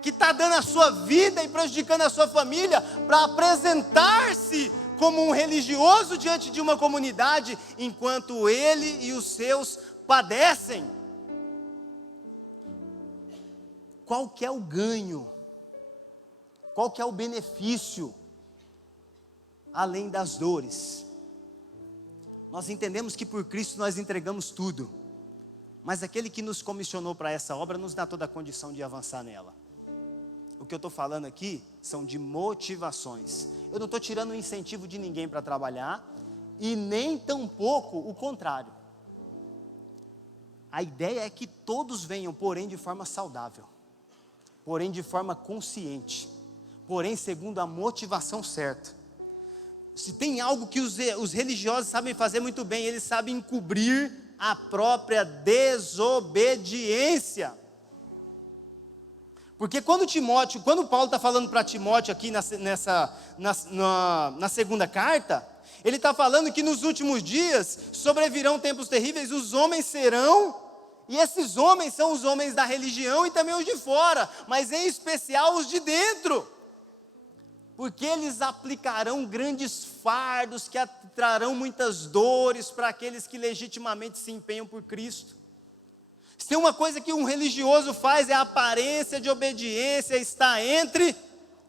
que está dando a sua vida e prejudicando a sua família, para apresentar-se como um religioso diante de uma comunidade, enquanto ele e os seus padecem? Qual que é o ganho? Qual que é o benefício, além das dores? Nós entendemos que por Cristo nós entregamos tudo, mas aquele que nos comissionou para essa obra nos dá toda a condição de avançar nela. O que eu estou falando aqui são de motivações. Eu não estou tirando o incentivo de ninguém para trabalhar, e nem tampouco o contrário. A ideia é que todos venham, porém de forma saudável, porém de forma consciente, porém segundo a motivação certa. Se tem algo que os religiosos sabem fazer muito bem, eles sabem encobrir a própria desobediência. Porque quando Paulo está falando para Timóteo aqui na segunda carta, ele está falando que nos últimos dias sobrevirão tempos terríveis, os homens serão, e esses homens são os homens da religião e também os de fora, mas em especial os de dentro. porque eles aplicarão grandes fardos que trarão muitas dores para aqueles que legitimamente se empenham por Cristo. Se tem uma coisa que um religioso faz, é a aparência de obediência está entre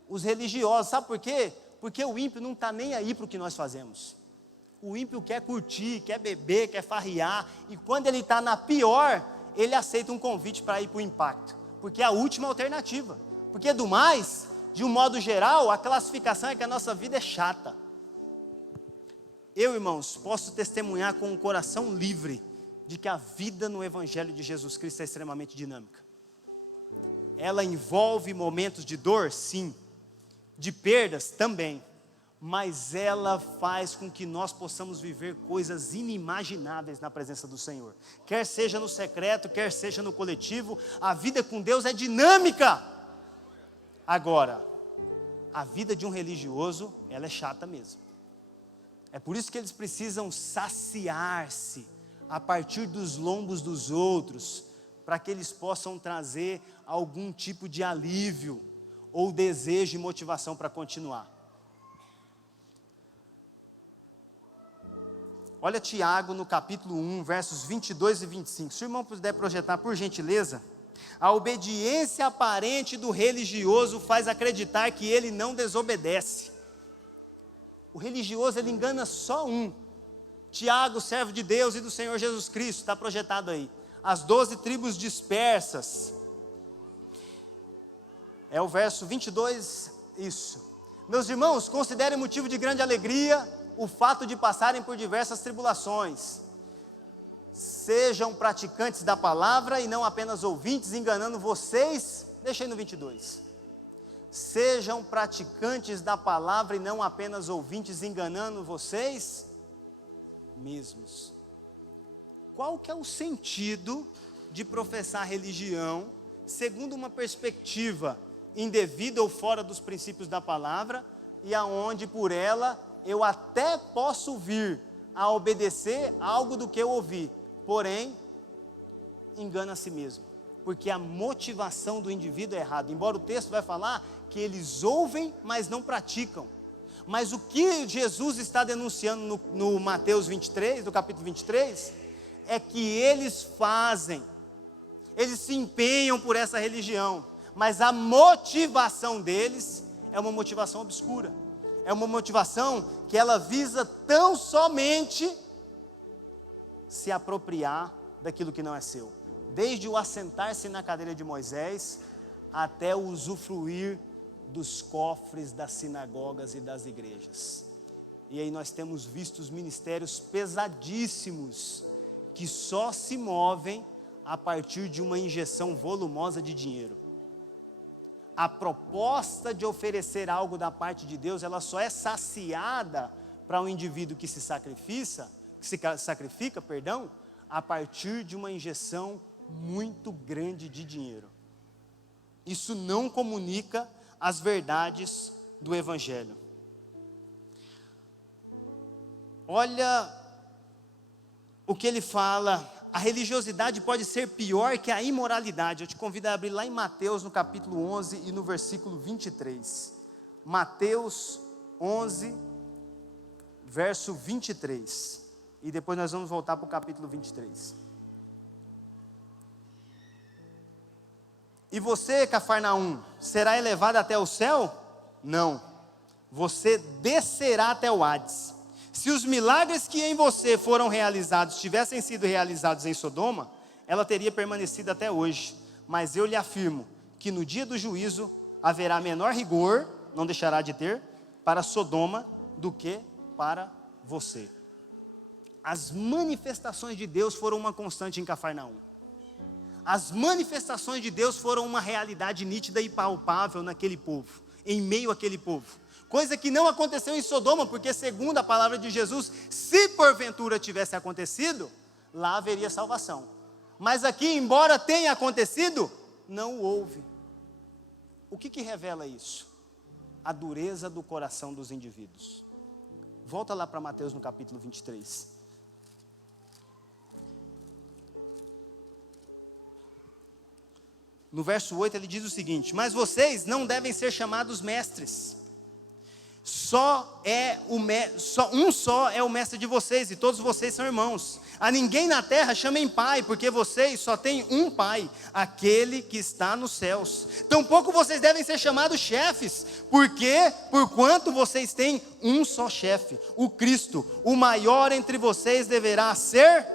os religiosos. Sabe por quê? Porque o ímpio não está nem aí para o que nós fazemos. O ímpio quer curtir, quer beber, quer farriar, e quando ele está na pior, ele aceita um convite para ir para o impacto, porque é a última alternativa. Porque do mais, de um modo geral, a classificação é que a nossa vida é chata. Eu, irmãos, posso testemunhar com um coração livre de que a vida no Evangelho de Jesus Cristo é extremamente dinâmica. Ela envolve momentos de dor, sim, de perdas também, mas ela faz com que nós possamos viver coisas inimagináveis na presença do Senhor. Quer seja no secreto, quer seja no coletivo, a vida com Deus é dinâmica. Agora, a vida de um religioso, ela é chata mesmo. É por isso que eles precisam saciar-se a partir dos lombos dos outros, para que eles possam trazer algum tipo de alívio, ou desejo e motivação para continuar. Olha Tiago no capítulo 1, versos 22 e 25. Se o irmão puder projetar, por gentileza. A obediência aparente do religioso faz acreditar que ele não desobedece. O religioso, ele engana só um. Tiago, servo de Deus e do Senhor Jesus Cristo, está projetado aí. As 12 tribos dispersas. É o verso 22, isso. Meus irmãos, considerem motivo de grande alegria o fato de passarem por diversas tribulações. Sejam praticantes da palavra e não apenas ouvintes, enganando vocês. Deixa aí no 22. Sejam praticantes da palavra e não apenas ouvintes, enganando vocês mesmos. Qual que é o sentido de professar religião segundo uma perspectiva indevida ou fora dos princípios da palavra, e aonde por ela eu até posso vir a obedecer algo do que eu ouvi, porém engana a si mesmo, porque a motivação do indivíduo é errada. Embora o texto vai falar que eles ouvem, mas não praticam. Mas o que Jesus está denunciando no Mateus 23, no capítulo 23, é que eles fazem, eles se empenham por essa religião, mas a motivação deles é uma motivação obscura, é uma motivação que ela visa tão somente se apropriar daquilo que não é seu, desde o assentar-se na cadeira de Moisés, até o usufruir dos cofres das sinagogas e das igrejas. E aí nós temos visto os ministérios pesadíssimos, que só se movem a partir de uma injeção volumosa de dinheiro. A proposta de oferecer algo da parte de Deus, ela só é saciada para um indivíduo que se sacrifica, a partir de uma injeção muito grande de dinheiro. Isso não comunica as verdades do Evangelho. Olha o que ele fala. A religiosidade pode ser pior que a imoralidade. Eu te convido a abrir lá em Mateus, no capítulo 11 e no versículo 23. Mateus 11, verso 23. E depois nós vamos voltar para o capítulo 23. E você, Cafarnaum, será elevado até o céu? Não. Você descerá até o Hades. Se os milagres que em você foram realizados tivessem sido realizados em Sodoma, ela teria permanecido até hoje. Mas eu lhe afirmo que no dia do juízo haverá menor rigor, não deixará de ter, para Sodoma do que para você. As manifestações de Deus foram uma constante em Cafarnaum. As manifestações de Deus foram uma realidade nítida e palpável naquele povo, em meio àquele povo. Coisa que não aconteceu em Sodoma, porque segundo a palavra de Jesus, se porventura tivesse acontecido, lá haveria salvação. Mas aqui, embora tenha acontecido, não houve. O que revela isso? A dureza do coração dos indivíduos. Volta lá para Mateus no capítulo 23. No verso 8 ele diz o seguinte: mas vocês não devem ser chamados mestres, Um só é o mestre de vocês, e todos vocês são irmãos. A ninguém na terra chamem pai, porque vocês só têm um pai, aquele que está nos céus. Tampouco vocês devem ser chamados chefes, porquanto vocês têm um só chefe, o Cristo. O maior entre vocês deverá ser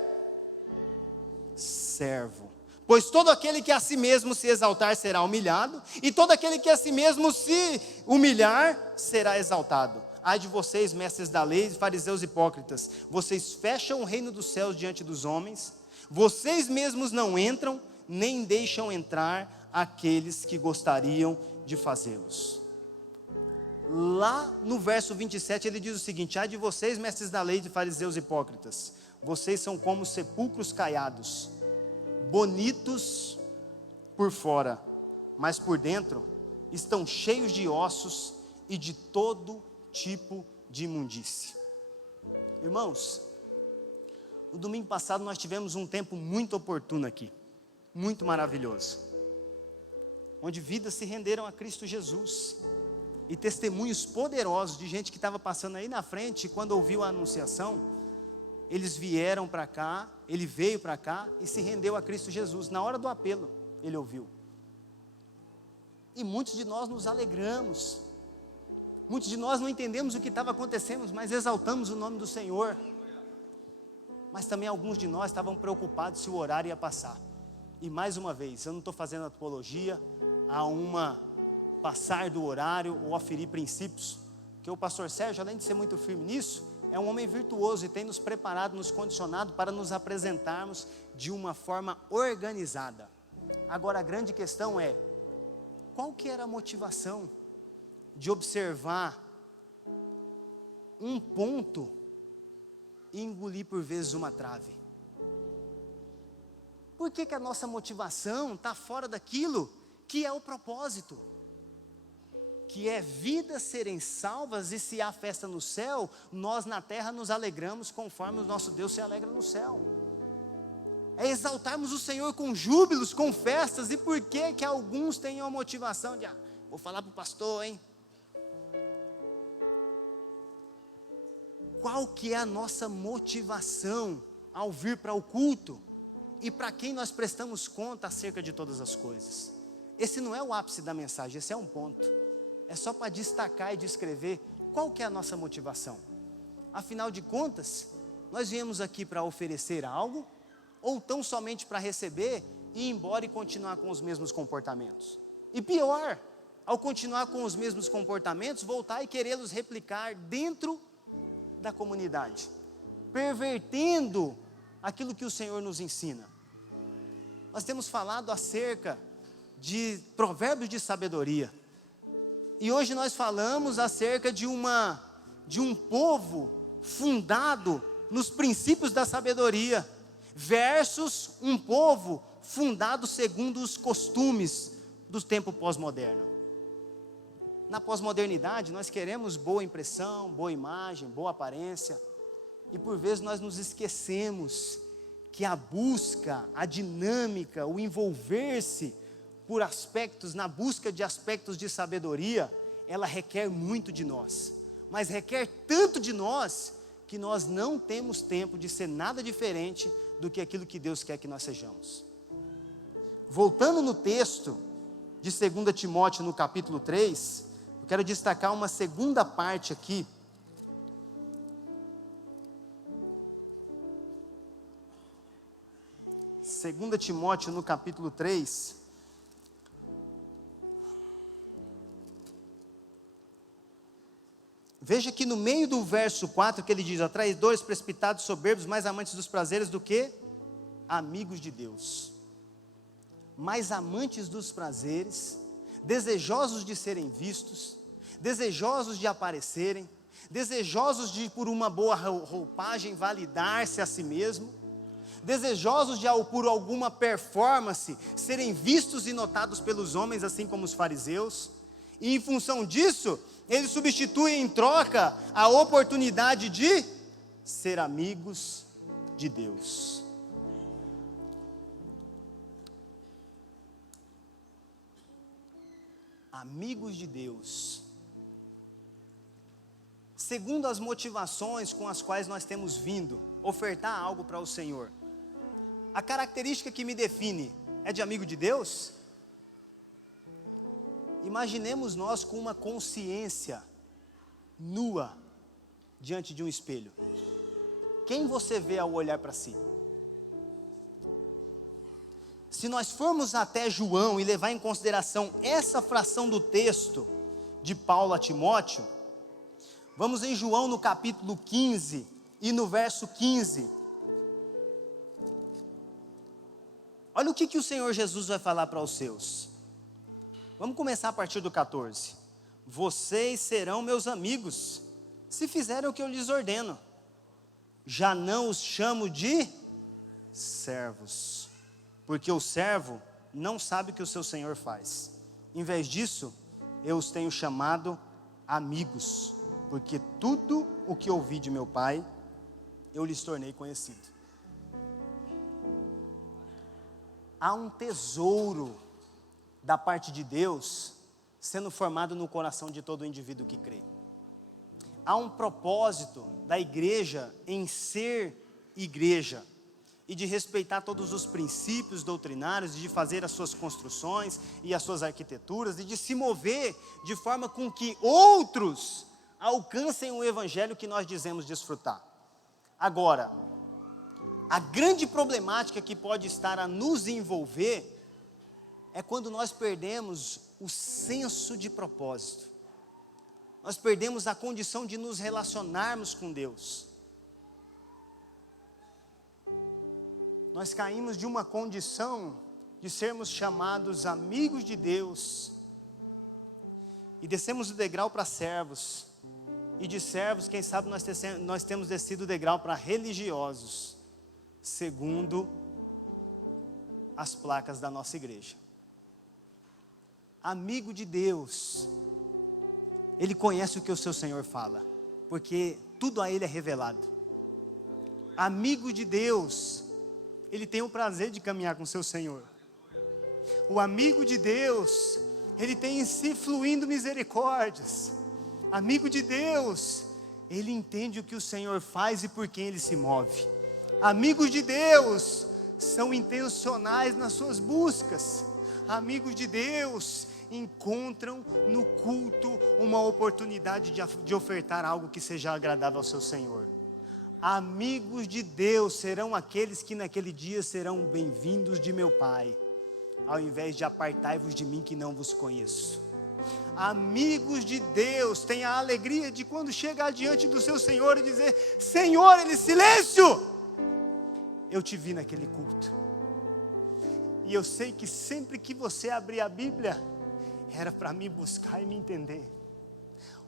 servo. Pois todo aquele que a si mesmo se exaltar será humilhado, e todo aquele que a si mesmo se humilhar será exaltado. Ai de vocês, mestres da lei, fariseus hipócritas, vocês fecham o reino dos céus diante dos homens, vocês mesmos não entram, nem deixam entrar aqueles que gostariam de fazê-los. Lá no verso 27 ele diz o seguinte: ai de vocês, mestres da lei, fariseus hipócritas, vocês são como sepulcros caiados, bonitos por fora, mas por dentro estão cheios de ossos e de todo tipo de imundície. Irmãos, no domingo passado nós tivemos um tempo muito oportuno aqui, muito maravilhoso, onde vidas se renderam a Cristo Jesus, e testemunhos poderosos de gente que estava passando aí na frente, e quando ouviu a anunciação, eles vieram para cá, ele veio para cá e se rendeu a Cristo Jesus. Na hora do apelo, ele ouviu. E muitos de nós nos alegramos. Muitos de nós não entendemos o que estava acontecendo, mas exaltamos o nome do Senhor. Mas também alguns de nós estavam preocupados se o horário ia passar. E mais uma vez, eu não estou fazendo apologia a uma passar do horário ou aferir princípios, porque o pastor Sérgio, além de ser muito firme nisso, é um homem virtuoso e tem nos preparado, nos condicionado para nos apresentarmos de uma forma organizada. Agora a grande questão é, qual que era a motivação de observar um ponto e engolir por vezes uma trave? Por que a nossa motivação está fora daquilo que é o propósito? Que é vidas serem salvas, e se há festa no céu, nós na terra nos alegramos conforme o nosso Deus se alegra no céu. É exaltarmos o Senhor com júbilos, com festas. E por que alguns têm a motivação de, vou falar para o pastor, hein? Qual que é a nossa motivação ao vir para o culto? E para quem nós prestamos conta acerca de todas as coisas? Esse não é o ápice da mensagem, esse é um ponto. É só para destacar e descrever qual que é a nossa motivação. Afinal de contas, nós viemos aqui para oferecer algo, ou tão somente para receber e ir embora e continuar com os mesmos comportamentos. E pior, ao continuar com os mesmos comportamentos, voltar e querê-los replicar dentro da comunidade, pervertendo aquilo que o Senhor nos ensina. Nós temos falado acerca de provérbios de sabedoria. E hoje nós falamos acerca de um povo fundado nos princípios da sabedoria, versus um povo fundado segundo os costumes do tempo pós-moderno. Na pós-modernidade nós queremos boa impressão, boa imagem, boa aparência, e por vezes nós nos esquecemos que a busca, a dinâmica, o envolver-se por aspectos, na busca de aspectos de sabedoria, ela requer muito de nós, mas requer tanto de nós, que nós não temos tempo de ser nada diferente do que aquilo que Deus quer que nós sejamos. Voltando no texto de 2 Timóteo, no capítulo 3, eu quero destacar uma segunda parte aqui, Segunda Timóteo no capítulo 3, veja que no meio do verso 4 que ele diz, traidores, precipitados, soberbos, mais amantes dos prazeres do que amigos de Deus, mais amantes dos prazeres, desejosos de serem vistos, desejosos de aparecerem, desejosos de por uma boa roupagem validar-se a si mesmo, desejosos de por alguma performance serem vistos e notados pelos homens, assim como os fariseus, e em função disso, eles substituem em troca a oportunidade de ser amigos de Deus. Amigos de Deus. segundo as motivações com as quais nós temos vindo ofertar algo para o Senhor. A característica que me define é de amigo de Deus? Imaginemos nós com uma consciência nua diante de um espelho. Quem você vê ao olhar para si? Se nós formos até João e levar em consideração essa fração do texto de Paulo a Timóteo, vamos em João no capítulo 15 e no verso 15. Olha o que o Senhor Jesus vai falar para os seus. Vamos começar a partir do 14. Vocês serão meus amigos, se fizerem o que eu lhes ordeno. Já não os chamo de servos, porque o servo não sabe o que o seu senhor faz. Em vez disso, eu os tenho chamado amigos, porque tudo o que ouvi de meu Pai, eu lhes tornei conhecido. Há um tesouro da parte de Deus sendo formado no coração de todo indivíduo que crê. Há um propósito da igreja em ser igreja e de respeitar todos os princípios doutrinários, e de fazer as suas construções e as suas arquiteturas, e de se mover de forma com que outros alcancem o evangelho que nós dizemos desfrutar. Agora, a grande problemática que pode estar a nos envolver é quando nós perdemos o senso de propósito. Nós perdemos a condição de nos relacionarmos com Deus. Nós caímos de uma condição de sermos chamados amigos de Deus e descemos o degrau para servos, e de servos, quem sabe nós temos descido o degrau para religiosos, segundo as placas da nossa igreja. Amigo de Deus, ele conhece o que o seu Senhor fala, porque tudo a ele é revelado. Amigo de Deus, ele tem o prazer de caminhar com o seu Senhor. O amigo de Deus, ele tem em si fluindo misericórdias. Amigo de Deus, ele entende o que o Senhor faz e por quem ele se move. Amigos de Deus são intencionais nas suas buscas. Amigos de Deus encontram no culto uma oportunidade de ofertar algo que seja agradável ao seu Senhor. Amigos de Deus serão aqueles que naquele dia serão bem-vindos de meu Pai, ao invés de apartai-vos de mim que não vos conheço. Amigos de Deus têm a alegria de quando chegar diante do seu Senhor e dizer: Senhor, ele silêncio, eu te vi naquele culto, e eu sei que sempre que você abrir a Bíblia, era para me buscar e me entender.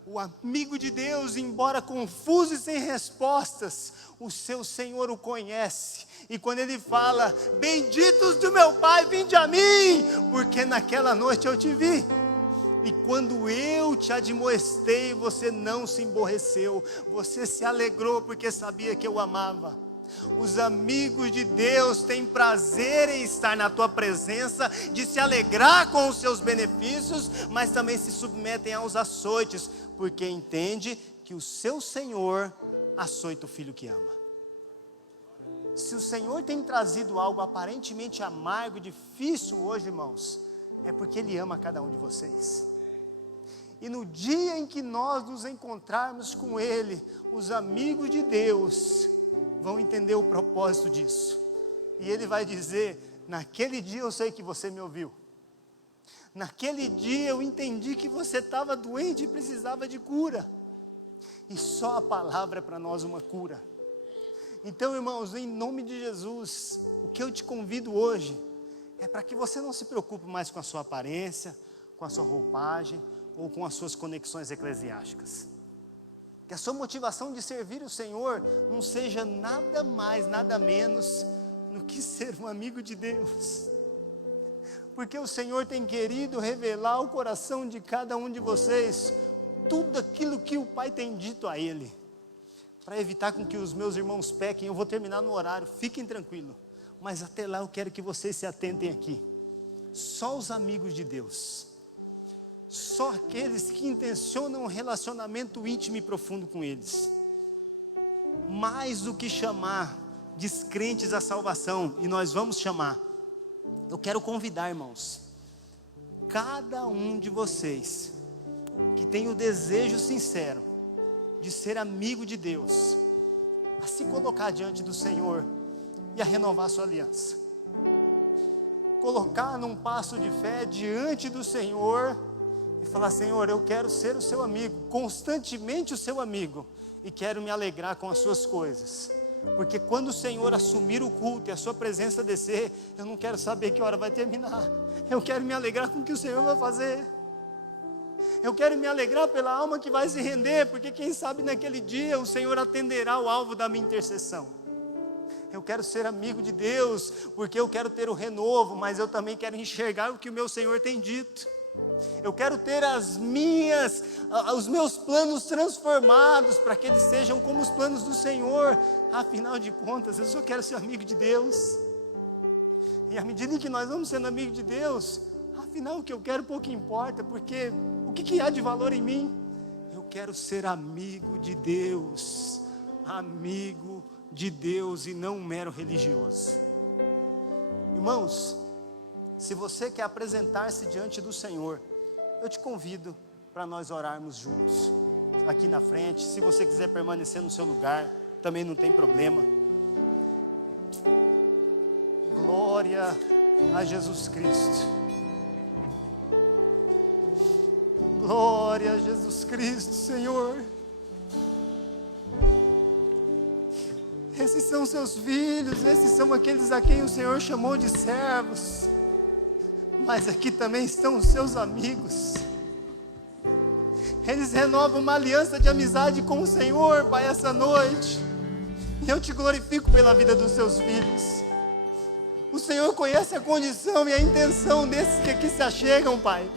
O amigo de Deus, embora confuso e sem respostas, o seu Senhor o conhece, e quando ele fala: benditos do meu Pai, vinde a mim, porque naquela noite eu te vi, e quando eu te admoestei, você não se emborreceu, você se alegrou porque sabia que eu amava. Os amigos de Deus têm prazer em estar na tua presença, de se alegrar com os seus benefícios, mas também se submetem aos açoites, porque entende que o seu Senhor açoita o filho que ama. Se o Senhor tem trazido algo aparentemente amargo e difícil hoje, irmãos, é porque Ele ama cada um de vocês. E no dia em que nós nos encontrarmos com Ele, os amigos de Deus vão entender o propósito disso. E Ele vai dizer: naquele dia eu sei que você me ouviu. Naquele dia eu entendi que você estava doente e precisava de cura. E só a palavra é para nós uma cura. Então, irmãos, em nome de Jesus, o que eu te convido hoje é para que você não se preocupe mais com a sua aparência, com a sua roupagem ou com as suas conexões eclesiásticas. Que a sua motivação de servir o Senhor não seja nada mais, nada menos do que ser um amigo de Deus. Porque o Senhor tem querido revelar ao coração de cada um de vocês tudo aquilo que o Pai tem dito a Ele. Para evitar com que os meus irmãos pequem, eu vou terminar no horário, fiquem tranquilos. Mas até lá eu quero que vocês se atentem aqui. Só os amigos de Deus só aqueles que intencionam um relacionamento íntimo e profundo com eles. Mais do que chamar descrentes à salvação, e nós vamos chamar, eu quero convidar, irmãos, cada um de vocês que tem o desejo sincero de ser amigo de Deus, a se colocar diante do Senhor e a renovar sua aliança. Colocar num passo de fé diante do Senhor e falar: Senhor, eu quero ser o seu amigo, constantemente o seu amigo, e quero me alegrar com as suas coisas, porque quando o Senhor assumir o culto e a sua presença descer, eu não quero saber que hora vai terminar, eu quero me alegrar com o que o Senhor vai fazer. Eu quero me alegrar pela alma que vai se render, porque quem sabe naquele dia o Senhor atenderá o alvo da minha intercessão. Eu quero ser amigo de Deus, porque eu quero ter o renovo, mas eu também quero enxergar o que o meu Senhor tem dito. Eu quero ter os meus planos transformados, para que eles sejam como os planos do Senhor. Afinal de contas, eu só quero ser amigo de Deus. E à medida em que nós vamos sendo amigos de Deus, afinal o que eu quero pouco importa, porque o que há de valor em mim? Eu quero ser amigo de Deus, amigo de Deus e não um mero religioso. Irmãos, se você quer apresentar-se diante do Senhor, eu te convido para nós orarmos juntos, aqui na frente. Se você quiser permanecer no seu lugar, também não tem problema. Glória a Jesus Cristo. Glória a Jesus Cristo, Senhor. Esses são seus filhos, esses são aqueles a quem o Senhor chamou de servos, mas aqui também estão os seus amigos. Eles renovam uma aliança de amizade com o Senhor, Pai, essa noite, e eu te glorifico pela vida dos seus filhos. O Senhor conhece a condição e a intenção desses que aqui se achegam, Pai,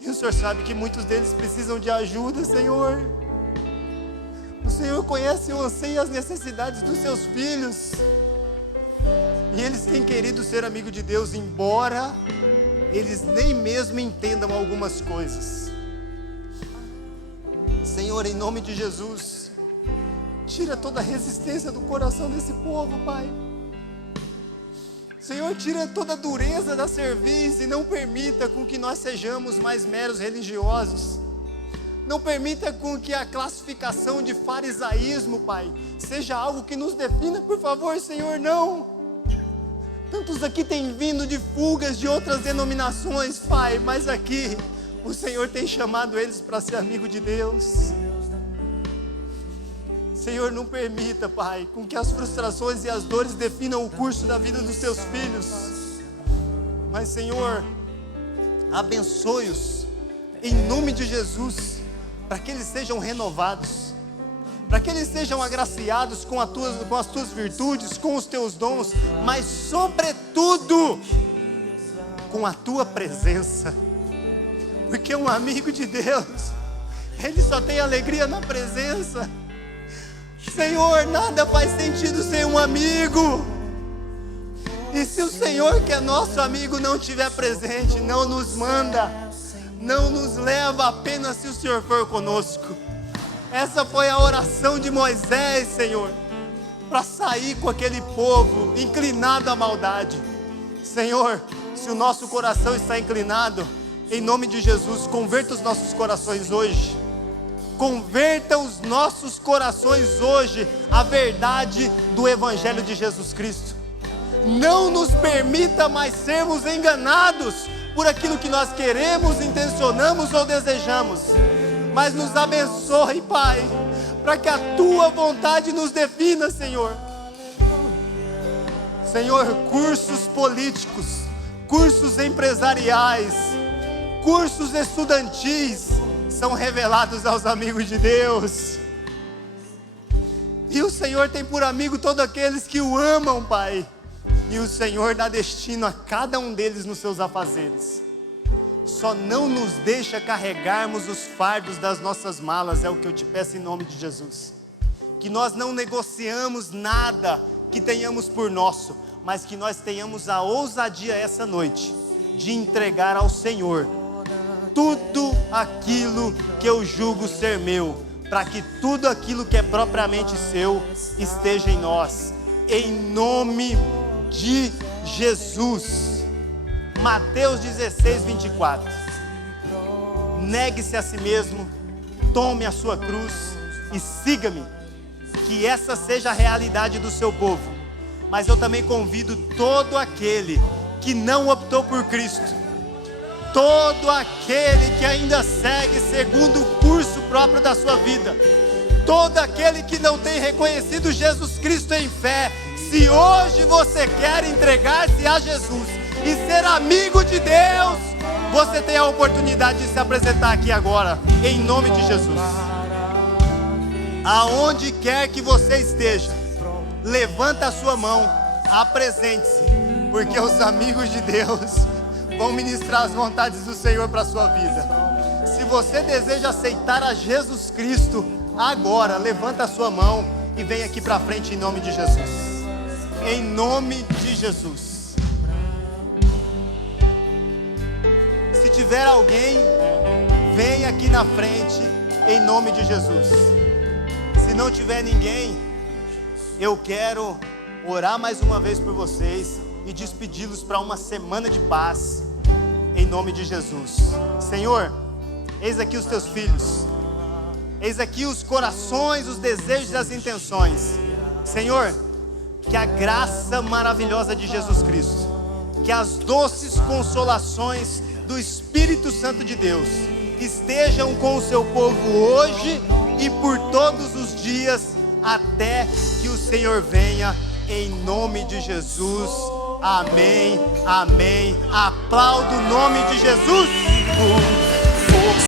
e o Senhor sabe que muitos deles precisam de ajuda, Senhor. O Senhor conhece o anseio e as necessidades dos seus filhos, e eles têm querido ser amigo de Deus, embora eles nem mesmo entendam algumas coisas. Senhor, em nome de Jesus, tira toda a resistência do coração desse povo, Pai. Senhor, tira toda a dureza da cerviz e não permita com que nós sejamos mais meros religiosos. Não permita com que a classificação de farisaísmo, Pai, seja algo que nos defina, por favor, Senhor, não. Tantos aqui têm vindo de fugas de outras denominações, Pai, mas aqui o Senhor tem chamado eles para ser amigo de Deus. Senhor, não permita, Pai, com que as frustrações e as dores definam o curso da vida dos seus filhos. Mas, Senhor, abençoe-os em nome de Jesus, para que eles sejam renovados, para que eles sejam agraciados com as tuas virtudes, com os teus dons, mas sobretudo com a tua presença, porque um amigo de Deus, ele só tem alegria na presença. Senhor, nada faz sentido sem um amigo, e se o Senhor, que é nosso amigo, não estiver presente, não nos manda, não nos leva, apenas se o Senhor for conosco. Essa foi a oração de Moisés, Senhor, para sair com aquele povo inclinado à maldade. Senhor, se o nosso coração está inclinado, em nome de Jesus, converta os nossos corações hoje. Converta os nossos corações hoje à verdade do Evangelho de Jesus Cristo. Não nos permita mais sermos enganados por aquilo que nós queremos, intencionamos ou desejamos, mas nos abençoe, Pai, para que a Tua vontade nos defina, Senhor. Senhor, cursos políticos, cursos empresariais, cursos estudantis são revelados aos amigos de Deus, e o Senhor tem por amigo todos aqueles que o amam, Pai. E o Senhor dá destino a cada um deles nos seus afazeres. Só não nos deixa carregarmos os fardos das nossas malas, é o que eu te peço em nome de Jesus. Que nós não negociamos nada que tenhamos por nosso, mas que nós tenhamos a ousadia essa noite de entregar ao Senhor tudo aquilo que eu julgo ser meu, para que tudo aquilo que é propriamente seu esteja em nós, em nome de Jesus. Mateus 16, 24. Negue-se a si mesmo, tome a sua cruz e siga-me. Que essa seja a realidade do seu povo. Mas eu também convido todo aquele que não optou por Cristo, todo aquele que ainda segue segundo o curso próprio da sua vida, todo aquele que não tem reconhecido Jesus Cristo em fé. Se hoje você quer entregar-se a Jesus e ser amigo de Deus, você tem a oportunidade de se apresentar aqui agora, em nome de Jesus. Aonde quer que você esteja, levanta a sua mão, apresente-se, porque os amigos de Deus vão ministrar as vontades do Senhor para a sua vida. Se você deseja aceitar a Jesus Cristo agora, levanta a sua mão e vem aqui para frente em nome de Jesus. Em nome de Jesus. Se tiver alguém, vem aqui na frente em nome de Jesus. Se não tiver ninguém, eu quero orar mais uma vez por vocês e despedi-los para uma semana de paz, em nome de Jesus. Senhor, eis aqui os teus filhos, eis aqui os corações, os desejos e as intenções. Senhor, que a graça maravilhosa de Jesus Cristo, que as doces consolações do Espírito Santo de Deus estejam com o seu povo hoje e por todos os dias, até que o Senhor venha, em nome de Jesus. Amém, amém. Aplauda o nome de Jesus.